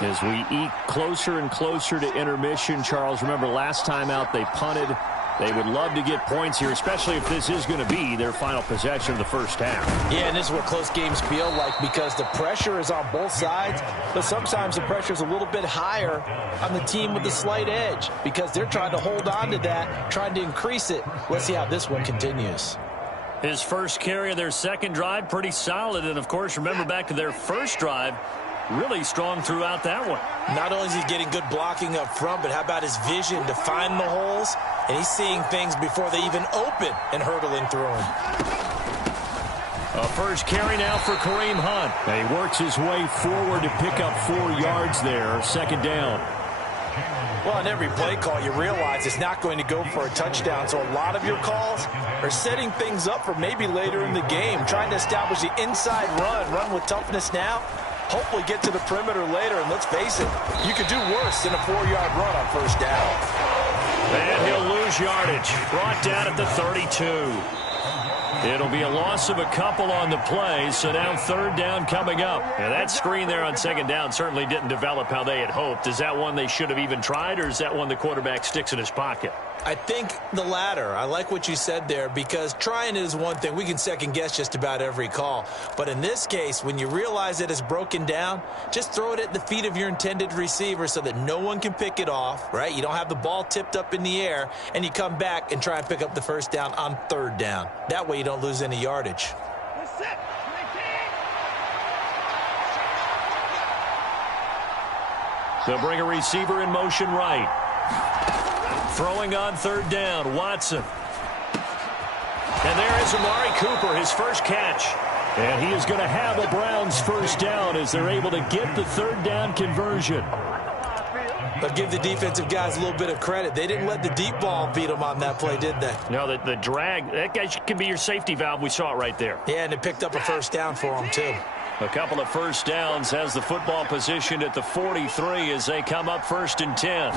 As we eke closer and closer to intermission, Charles, remember last time out they punted. They would love to get points here, especially if this is going to be their final possession of the first half. Yeah, and this is what close games feel like because the pressure is on both sides, but sometimes the pressure is a little bit higher on the team with the slight edge because they're trying to hold on to that, trying to increase it. Let's see how this one continues. His first carry of their second drive, pretty solid. And, of course, remember back to their first drive, really strong throughout that one. Not only is he getting good blocking up front, but how about his vision to find the holes? And he's seeing things before they even open and hurdling through them. A first carry now for Kareem Hunt. And he works his way forward to pick up 4 yards there. 2nd down. Well, in every play call, you realize it's not going to go for a touchdown, so a lot of your calls are setting things up for maybe later in the game, trying to establish the inside run with toughness now, hopefully get to the perimeter later, and let's face it, you could do worse than a 4-yard run on first down. And he'll lose yardage, brought down at the 32. It'll be a loss of a couple on the play, so now third down coming up. And that screen there on second down certainly didn't develop how they had hoped. Is that one they should have even tried, or is that one the quarterback sticks in his pocket? I think the latter. I like what you said there, because trying it is one thing. We can second-guess just about every call. But in this case, when you realize that it's broken down, just throw it at the feet of your intended receiver so that no one can pick it off, right? You don't have the ball tipped up in the air, and you come back and try and pick up the first down on third down. That way you don't lose any yardage. They'll bring a receiver in motion right. Throwing on third down, Watson. And there is Amari Cooper, his first catch. And he is going to have a Browns first down as they're able to get the third down conversion. But give the defensive guys a little bit of credit. They didn't let the deep ball beat them on that play, did they? No, the drag, that guy can be your safety valve. We saw it right there. Yeah, and it picked up a first down for them, too. A couple of first downs, has the football positioned at the 43 as they come up first and 10.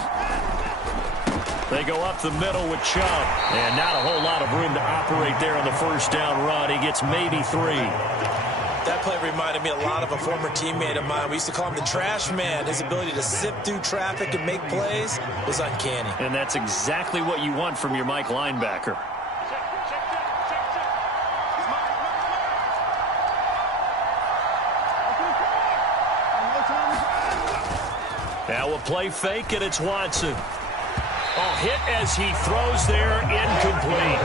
They go up the middle with Chubb. And not a whole lot of room to operate there on the first down run. He gets maybe 3. That play reminded me a lot of a former teammate of mine. We used to call him the trash man. His ability to sift through traffic and make plays was uncanny. And that's exactly what you want from your Mike linebacker. Now a play fake, and it's Watson. Hit as he throws there, incomplete.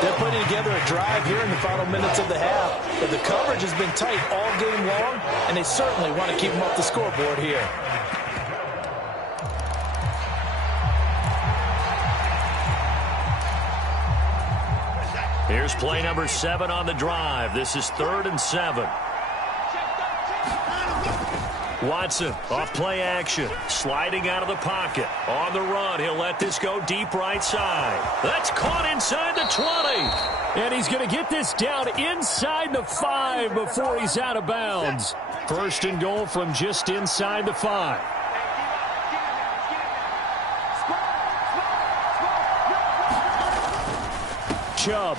They're putting together a drive here in the final minutes of the half, but the coverage has been tight all game long, and they certainly want to keep them off the scoreboard here. Here's play number 7 on the drive. This is 3rd and 7. Watson off play action, sliding out of the pocket. On the run, he'll let this go deep right side. That's caught inside the 20. And he's going to get this down inside the 5 before he's out of bounds. First and goal from just inside the 5. Chubb.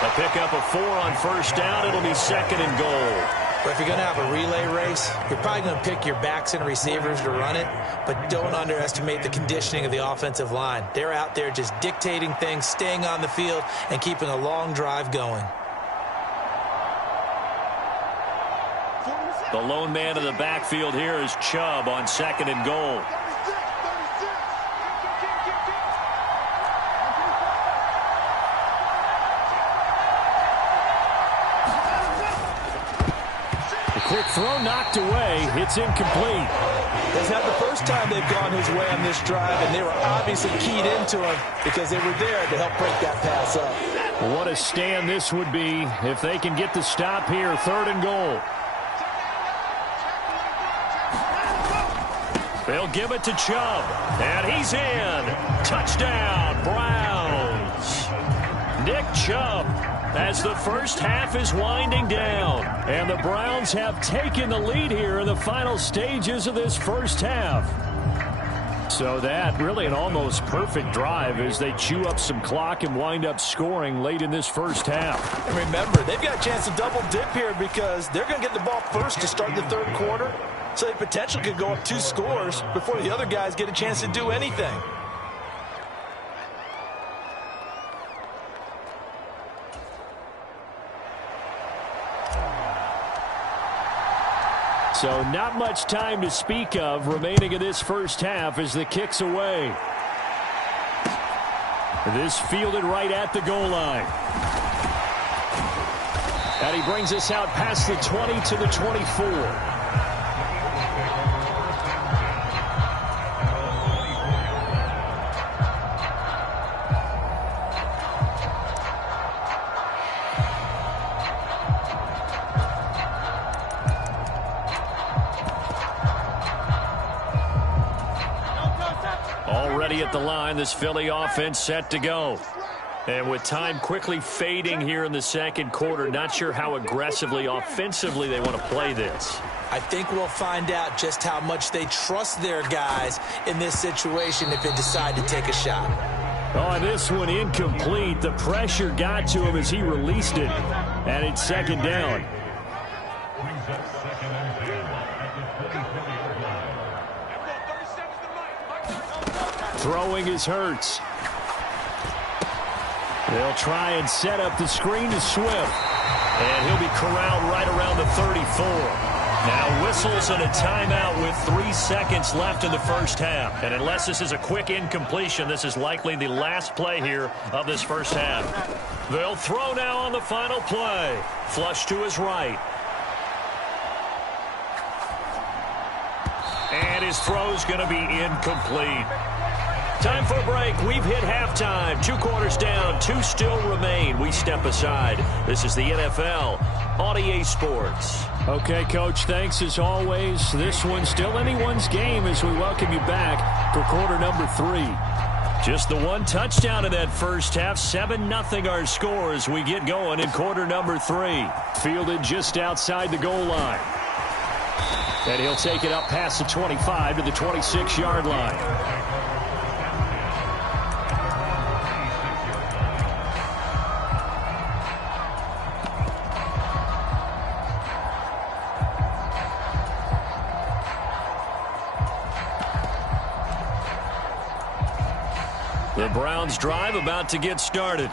A pickup of 4 on first down. It'll be 2nd and goal. But if you're going to have a relay race, you're probably going to pick your backs and receivers to run it, but don't underestimate the conditioning of the offensive line. They're out there just dictating things, staying on the field, and keeping a long drive going. The lone man in the backfield here is Chubb on 2nd and goal. Quick throw knocked away. It's incomplete. That's not the first time they've gone his way on this drive, and they were obviously keyed into him because they were there to help break that pass up. What a stand this would be if they can get the stop here. 3rd and goal. They'll give it to Chubb, and he's in. Touchdown, Browns. Nick Chubb, as the first half is winding down. And the Browns have taken the lead here in the final stages of this first half. So that really an almost perfect drive as they chew up some clock and wind up scoring late in this first half. And remember, they've got a chance to double dip here because they're going to get the ball first to start the 3rd quarter. So they potentially could go up 2 scores before the other guys get a chance to do anything. So not much time to speak of remaining in this first half as the kick's away. This fielded right at the goal line. And he brings us out past the 20 to the 24. the line. This Philly offense set to go. And with time quickly fading here in the second quarter, not sure how aggressively, offensively they want to play this. I think we'll find out just how much they trust their guys in this situation if they decide to take a shot. Oh, this one incomplete. The pressure got to him as he released it. And it's second down. Brings up second and 10 at the 30-yard line. Throwing is Hurts. They'll try and set up the screen to Swift. And he'll be corralled right around the 34. Now whistles and a timeout with 3 seconds left in the first half. And unless this is a quick incompletion, this is likely the last play here of this first half. They'll throw now on the final play. Flush to his right. And his throw's going to be incomplete. Time for a break. We've hit halftime. 2 quarters down. 2 still remain. We step aside. This is the NFL on EA Sports. Okay, Coach, thanks as always. This one's still anyone's game as we welcome you back for quarter number 3. Just the 1 touchdown in that first half. 7-0 our score as we get going in quarter number 3. Fielded just outside the goal line. And he'll take it up past the 25 to the 26-yard line. The Browns drive about to get started.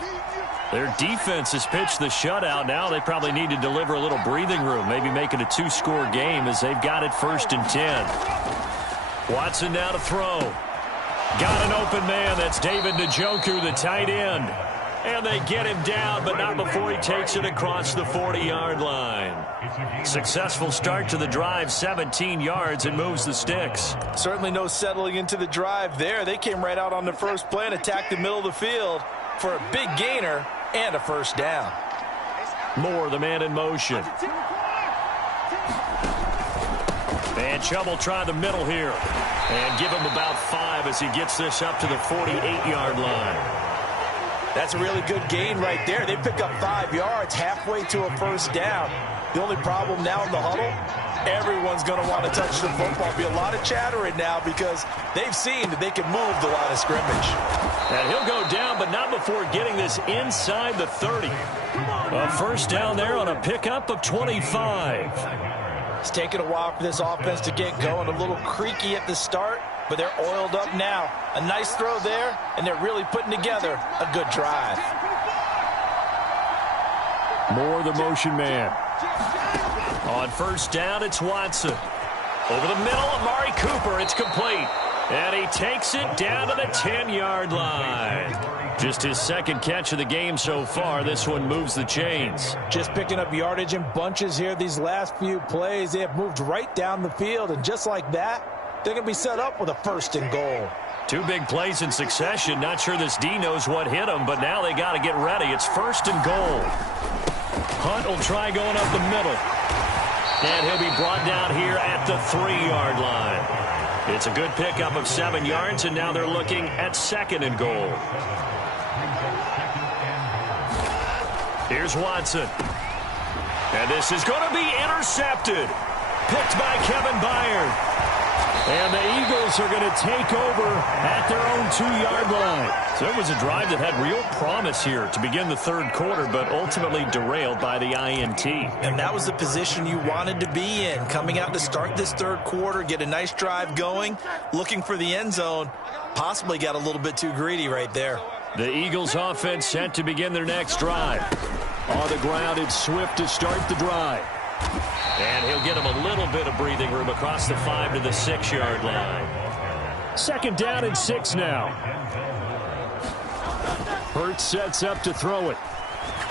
Their defense has pitched the shutout. Now they probably need to deliver a little breathing room, maybe make it a 2-score game as they've got it 1st and 10. Watson now to throw. Got an open man. That's David Njoku, the tight end. And they get him down, but not before he takes it across the 40-yard line. Successful start to the drive, 17 yards, and moves the sticks. Certainly no settling into the drive there. They came right out on the first play and attacked the middle of the field for a big gainer and a first down. Moore, the man in motion. And Chubb will try the middle here. And give him about 5 as he gets this up to the 48-yard line. That's a really good gain right there. They pick up 5 yards halfway to a first down. The only problem now in the huddle, everyone's going to want to touch the football. Be a lot of chattering now because they've seen that they can move the line of scrimmage. And he'll go down, but not before getting this inside the 30. A first down there on a pickup of 25. It's taken a while for this offense to get going. A little creaky at the start, but they're oiled up now. A nice throw there, and they're really putting together a good drive. Moore, the motion man. On first down, it's Watson. Over the middle, Amari Cooper. It's complete. And he takes it down to the 10-yard line. Just his 2nd catch of the game so far. This one moves the chains. Just picking up yardage in bunches here these last few plays. They have moved right down the field, and just like that, they're going to be set up with a 1st and goal. 2 big plays in succession. Not sure this D knows what hit him, but now they got to get ready. It's 1st and goal. Hunt will try going up the middle. And he'll be brought down here at the 3-yard line. It's a good pickup of 7 yards, and now they're looking at 2nd and goal. Here's Watson. And this is going to be intercepted. Picked by Kevin Byard. And the Eagles are going to take over at their own 2-yard line. So it was a drive that had real promise here to begin the 3rd quarter, but ultimately derailed by the INT. And that was the position you wanted to be in. Coming out to start this 3rd quarter, get a nice drive going, looking for the end zone. Possibly got a little bit too greedy right there. The Eagles offense set to begin their next drive. On the ground, it's Swift to start the drive. And he'll get him a little bit of breathing room across the 5 to the 6-yard line. 2nd down and 6 now. Hurts sets up to throw it.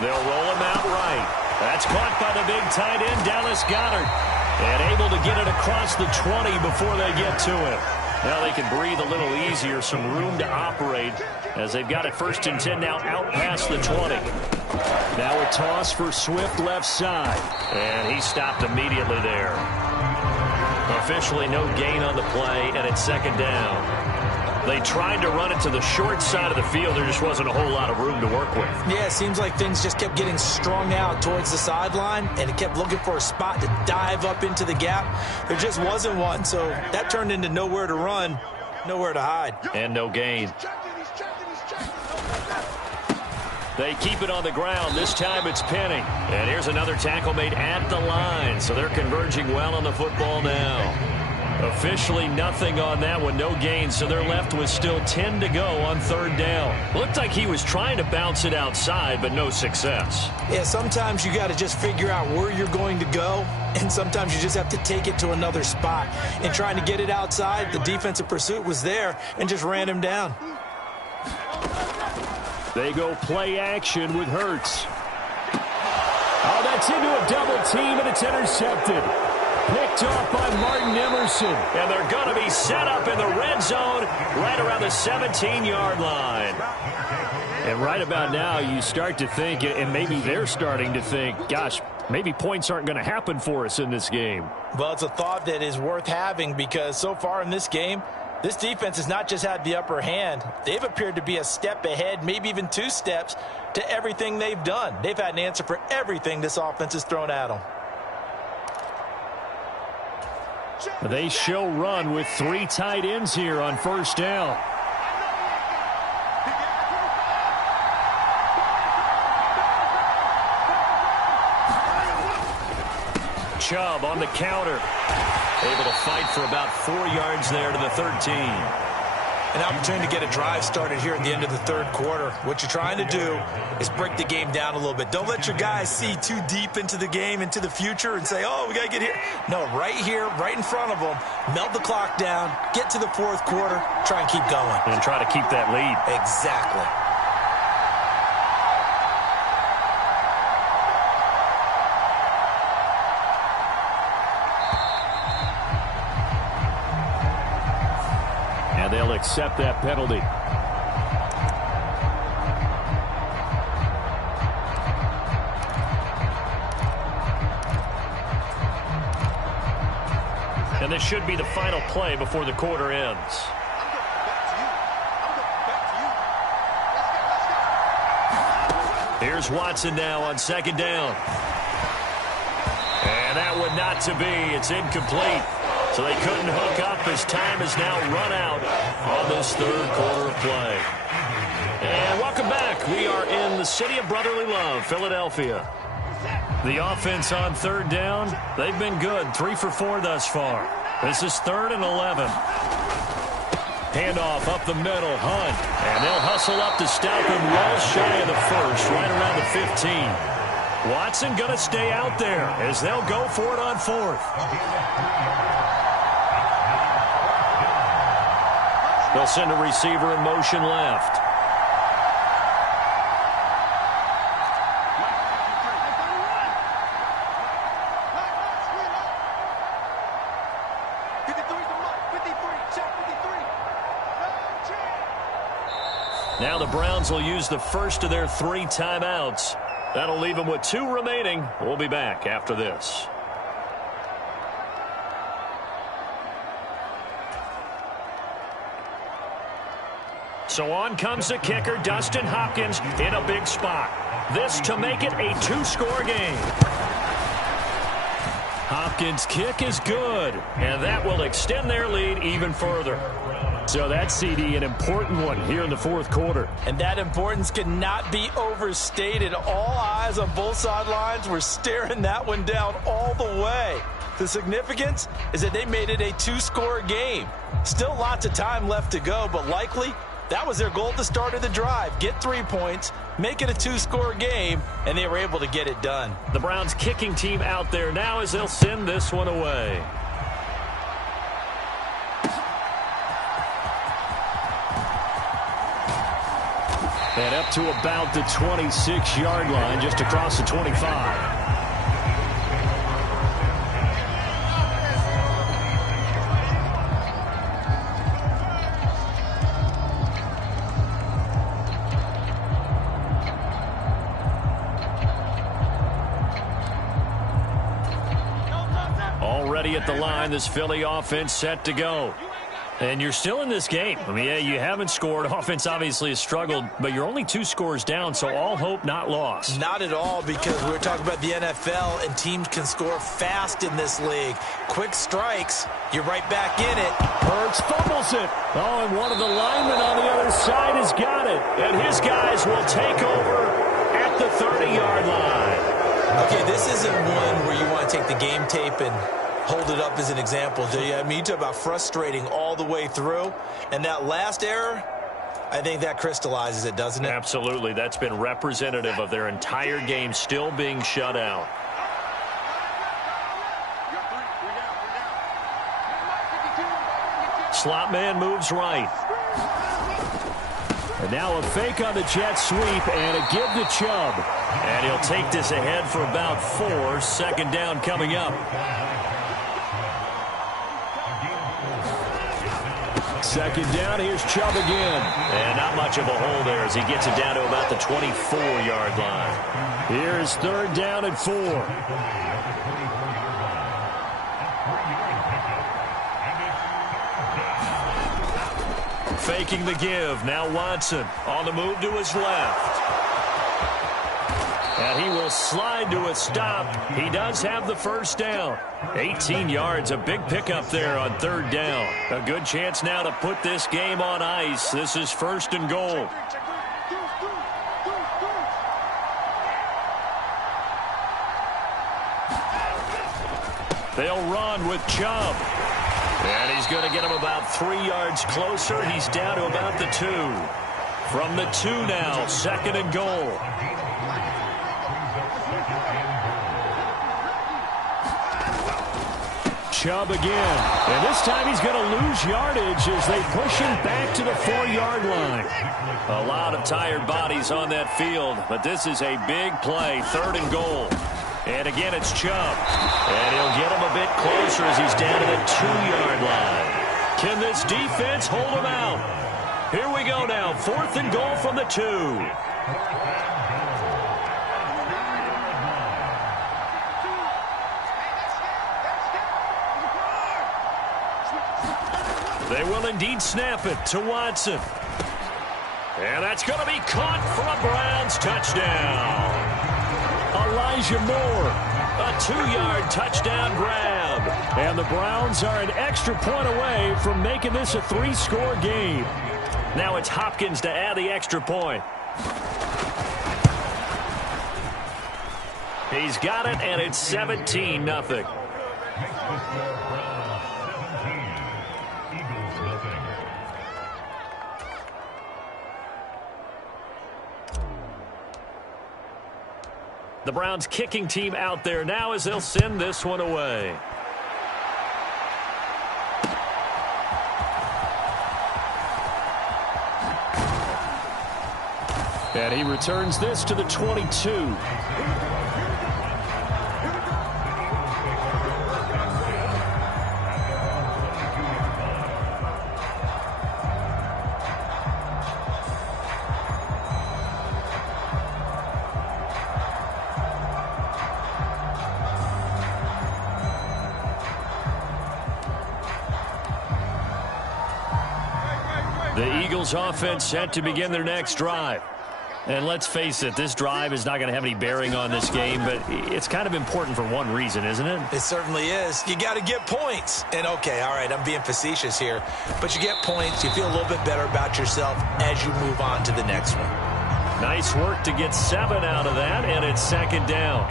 They'll roll him out right. That's caught by the big tight end, Dallas Goedert. And able to get it across the 20 before they get to it. Now they can breathe a little easier, some room to operate as they've got it 1st and 10 now out past the 20. Now a toss for Swift left side. And he stopped immediately there. Officially no gain on the play, and it's 2nd down. They tried to run it to the short side of the field. There just wasn't a whole lot of room to work with. Yeah, it seems like things just kept getting strung out towards the sideline, and it kept looking for a spot to dive up into the gap. There just wasn't one, so that turned into nowhere to run, nowhere to hide. And no gain. They keep it on the ground. This time it's Penny. And here's another tackle made at the line, so they're converging well on the football now. Officially nothing on that one, no gain, so they're left with still 10 to go on third down. Looked like he was trying to bounce it outside, but no success. Yeah, sometimes you got to just figure out where you're going to go, and sometimes you just have to take it to another spot. And trying to get it outside, the defensive pursuit was there and just ran him down. They go play action with Hurts. Oh, that's into a double team, and it's intercepted. Picked off by Martin Emerson. And they're going to be set up in the red zone right around the 17-yard line. And right about now, you start to think, and maybe they're starting to think, gosh, maybe points aren't going to happen for us in this game. Well, it's a thought that is worth having because so far in this game, this defense has not just had the upper hand. They've appeared to be a step ahead, maybe even 2 steps to everything they've done. They've had an answer for everything this offense has thrown at them. They show run with 3 tight ends here on first down. Chubb on the counter. Able to fight for about 4 yards there to the 13. An opportunity to get a drive started here at the end of the third quarter. What you're trying to do is break the game down a little bit. Don't let your guys see too deep into the game, into the future, and say, oh, we got to get here. No, right here, right in front of them, melt the clock down, get to the fourth quarter, try and keep going. And try to keep that lead. Exactly. And they'll accept that penalty. And this should be the final play before the quarter ends. Here's Watson now on second down. And that one not to be. It's incomplete. So they couldn't hook up as time is now run out on this third quarter of play. And welcome back. We are in the city of brotherly love, Philadelphia. The offense on third down, they've been good. 3 for 4 thus far. This is 3rd and 11. Handoff up the middle, Hunt. And they'll hustle up to stop him well shy of the first, right around the 15. Watson going to stay out there as they'll go for it on 4th. They'll send a receiver in motion left. Now the Browns will use the first of their 3 timeouts. That'll leave them with 2 remaining. We'll be back after this. So on comes the kicker, Dustin Hopkins, in a big spot. This to make it a 2-score game. Hopkins' kick is good, and that will extend their lead even further. So that's, CD, an important one here in the fourth quarter. And that importance cannot be overstated. All eyes on both sidelines were staring that one down all the way. The significance is that they made it a 2-score game. Still lots of time left to go, but likely that was their goal at the start of the drive. Get 3 points, make it a 2-score game, and they were able to get it done. The Browns kicking team out there now as they'll send this one away. And up to about the 26-yard line, just across the 25. Already at the line, this Philly offense set to go. And you're still in this game. I mean, yeah, you haven't scored. Offense obviously has struggled, but you're only 2 scores down, so all hope not lost. Not at all, because we're talking about the NFL, and teams can score fast in this league. Quick strikes, you're right back in it. Hurts fumbles it. Oh, and one of the linemen on the other side has got it. And his guys will take over at the 30-yard line. Okay, this isn't one where you want to take the game tape and hold it up as an example, do you? I mean, you talk about frustrating all the way through. And that last error, I think that crystallizes it, doesn't it? Absolutely. That's been representative of their entire game still being shut out. Slot man moves right. And now a fake on the jet sweep and a give to Chubb. And he'll take this ahead for about 4. Second down coming up. Second down, here's Chubb again. And not much of a hole there as he gets it down to about the 24-yard line. Here's 3rd down and 4. Faking the give. Now Watson on the move to his left. And he will slide to a stop. He does have the first down. 18 yards, a big pickup there on 3rd down. A good chance now to put this game on ice. This is 1st and goal. They'll run with Chubb. And he's going to get him about 3 yards closer. He's down to about the 2. From the 2 now, 2nd and goal. Chubb again. And this time he's going to lose yardage as they push him back to the 4-yard line. A lot of tired bodies on that field, but this is a big play, 3rd and goal. And again, it's Chubb. And he'll get him a bit closer as he's down to the 2-yard line. Can this defense hold him out? Here we go now, 4th and goal from the 2. They will indeed snap it to Watson. And that's going to be caught for a Browns touchdown. Elijah Moore. A 2-yard touchdown grab. And the Browns are an extra point away from making this a 3-score game. Now it's Hopkins to add the extra point. He's got it, and it's 17-0. The Browns kicking team out there now as they'll send this one away. And he returns this to the 22. The Eagles offense set to begin their next drive. And let's face it, this drive is not going to have any bearing on this game, but it's kind of important for one reason, isn't it? It certainly is. You got to get points. And, okay, all right, I'm being facetious here. But you get points, you feel a little bit better about yourself as you move on to the next one. Nice work to get 7 out of that, and it's 2nd down.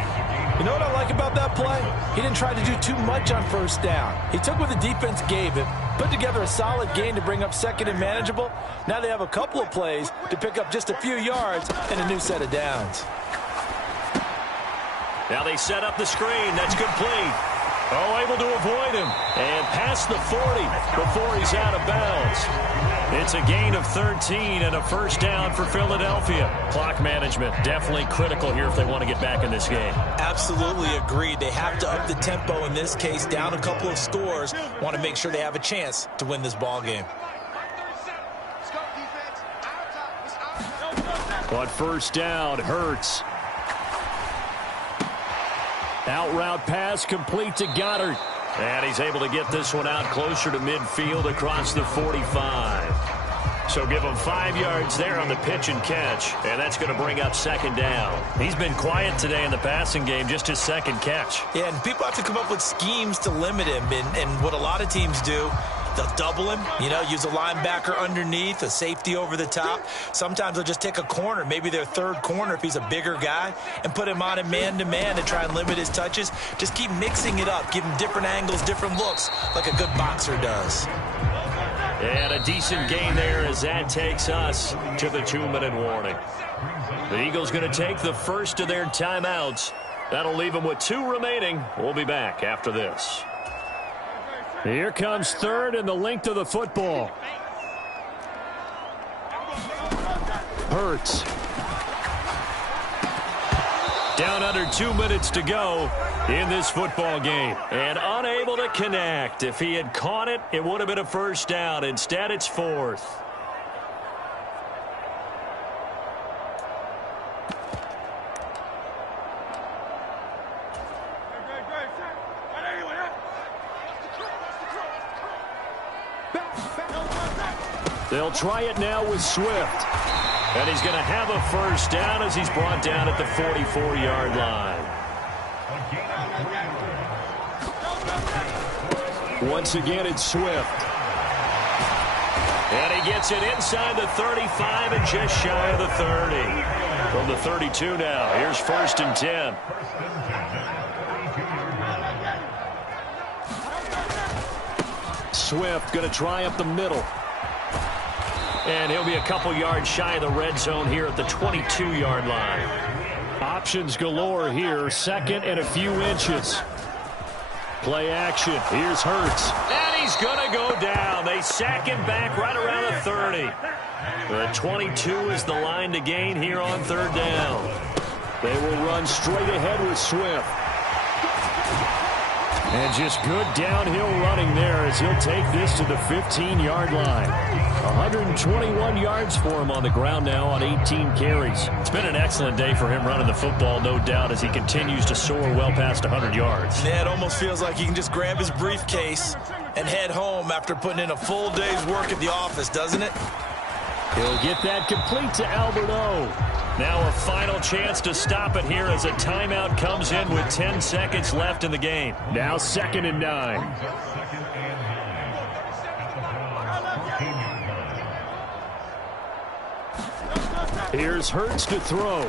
You know what I like about that play? He didn't try to do too much on 1st down. He took what the defense gave him, put together a solid game to bring up 2nd and manageable. Now they have a couple of plays to pick up just a few yards and a new set of downs. Now they set up the screen. That's complete. Oh, able to avoid him. And past the 40 before he's out of bounds. It's a gain of 13 and a 1st down for Philadelphia. Clock management definitely critical here if they want to get back in this game. Absolutely agreed. They have to up the tempo in this case, down a couple of scores. Want to make sure they have a chance to win this ball game. On 1st down, Hurts. Out route pass complete to Goddard. And he's able to get this one out closer to midfield across the 45. So give him 5 yards there on the pitch and catch, and that's going to bring up second down. He's been quiet today in the passing game, just his second catch. Yeah, and people have to come up with schemes to limit him, and what a lot of teams do, they'll double him, use a linebacker underneath, a safety over the top. Sometimes they'll just take a corner, maybe their third corner if he's a bigger guy, and put him on a man-to-man to try and limit his touches. Just keep mixing it up, give him different angles, different looks, like a good boxer does. And a decent gain there as that takes us to the 2-minute warning. The Eagles going to take the first of their timeouts. That'll leave them with 2 remaining. We'll be back after this. Here comes third and the length of the football. Hurts. Down under 2 minutes to go in this football game. And unable to connect. If he had caught it, it would have been a first down. Instead, it's 4th. They'll try it now with Swift. And he's going to have a first down as he's brought down at the 44-yard line. Once again, it's Swift. And he gets it inside the 35 and just shy of the 30. From the 32 now, here's 1st and 10. Swift going to try up the middle. And he'll be a couple yards shy of the red zone here at the 22-yard line. Options galore here. Second and a few inches. Play action. Here's Hurts. And he's going to go down. They sack him back right around the 30. The 22 is the line to gain here on 3rd down. They will run straight ahead with Swift. And just good downhill running there as he'll take this to the 15-yard line. 121 yards for him on the ground now on 18 carries. It's been an excellent day for him running the football, no doubt, as he continues to soar well past 100 yards. Yeah, it almost feels like he can just grab his briefcase and head home after putting in a full day's work at the office, doesn't it? He'll get that complete to Albert O. Now a final chance to stop it here as a timeout comes in with 10 seconds left in the game. Now 2nd and 9. Here's Hurts to throw.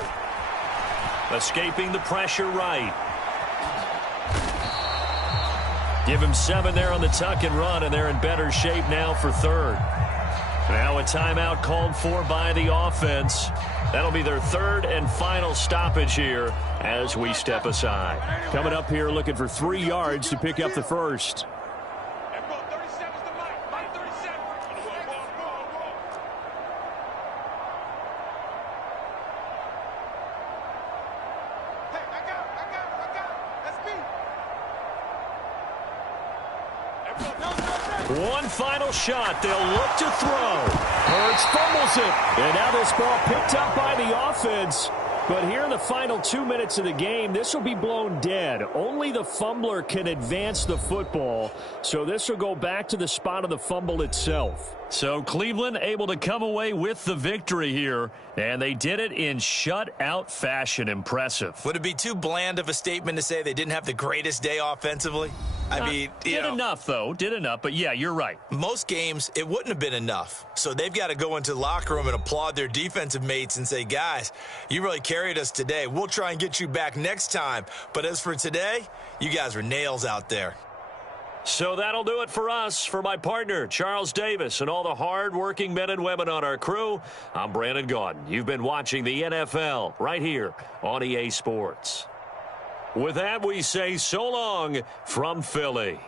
Escaping the pressure right. Give him 7 there on the tuck and run, and they're in better shape now for 3rd. Now a timeout called for by the offense. That'll be their 3rd and final stoppage here as we step aside. Coming up here looking for 3 yards to pick up the first. One final shot. They'll look to throw. Hurts fumbles it. And now this ball picked up by the offense. But here in the final 2 minutes of the game, this will be blown dead. Only the fumbler can advance the football. So this will go back to the spot of the fumble itself. So Cleveland able to come away with the victory here. And they did it in shutout fashion. Impressive. Would it be too bland of a statement to say they didn't have the greatest day offensively? I mean, did enough, though. Did enough. But, yeah, you're right. Most games, it wouldn't have been enough. So they've got to go into the locker room and applaud their defensive mates and say, guys, you really carried us today. We'll try and get you back next time. But as for today, you guys were nails out there. So that'll do it for us. For my partner, Charles Davis, and all the hard-working men and women on our crew, I'm Brandon Gaudin. You've been watching the NFL right here on EA Sports. With that, we say so long from Philly.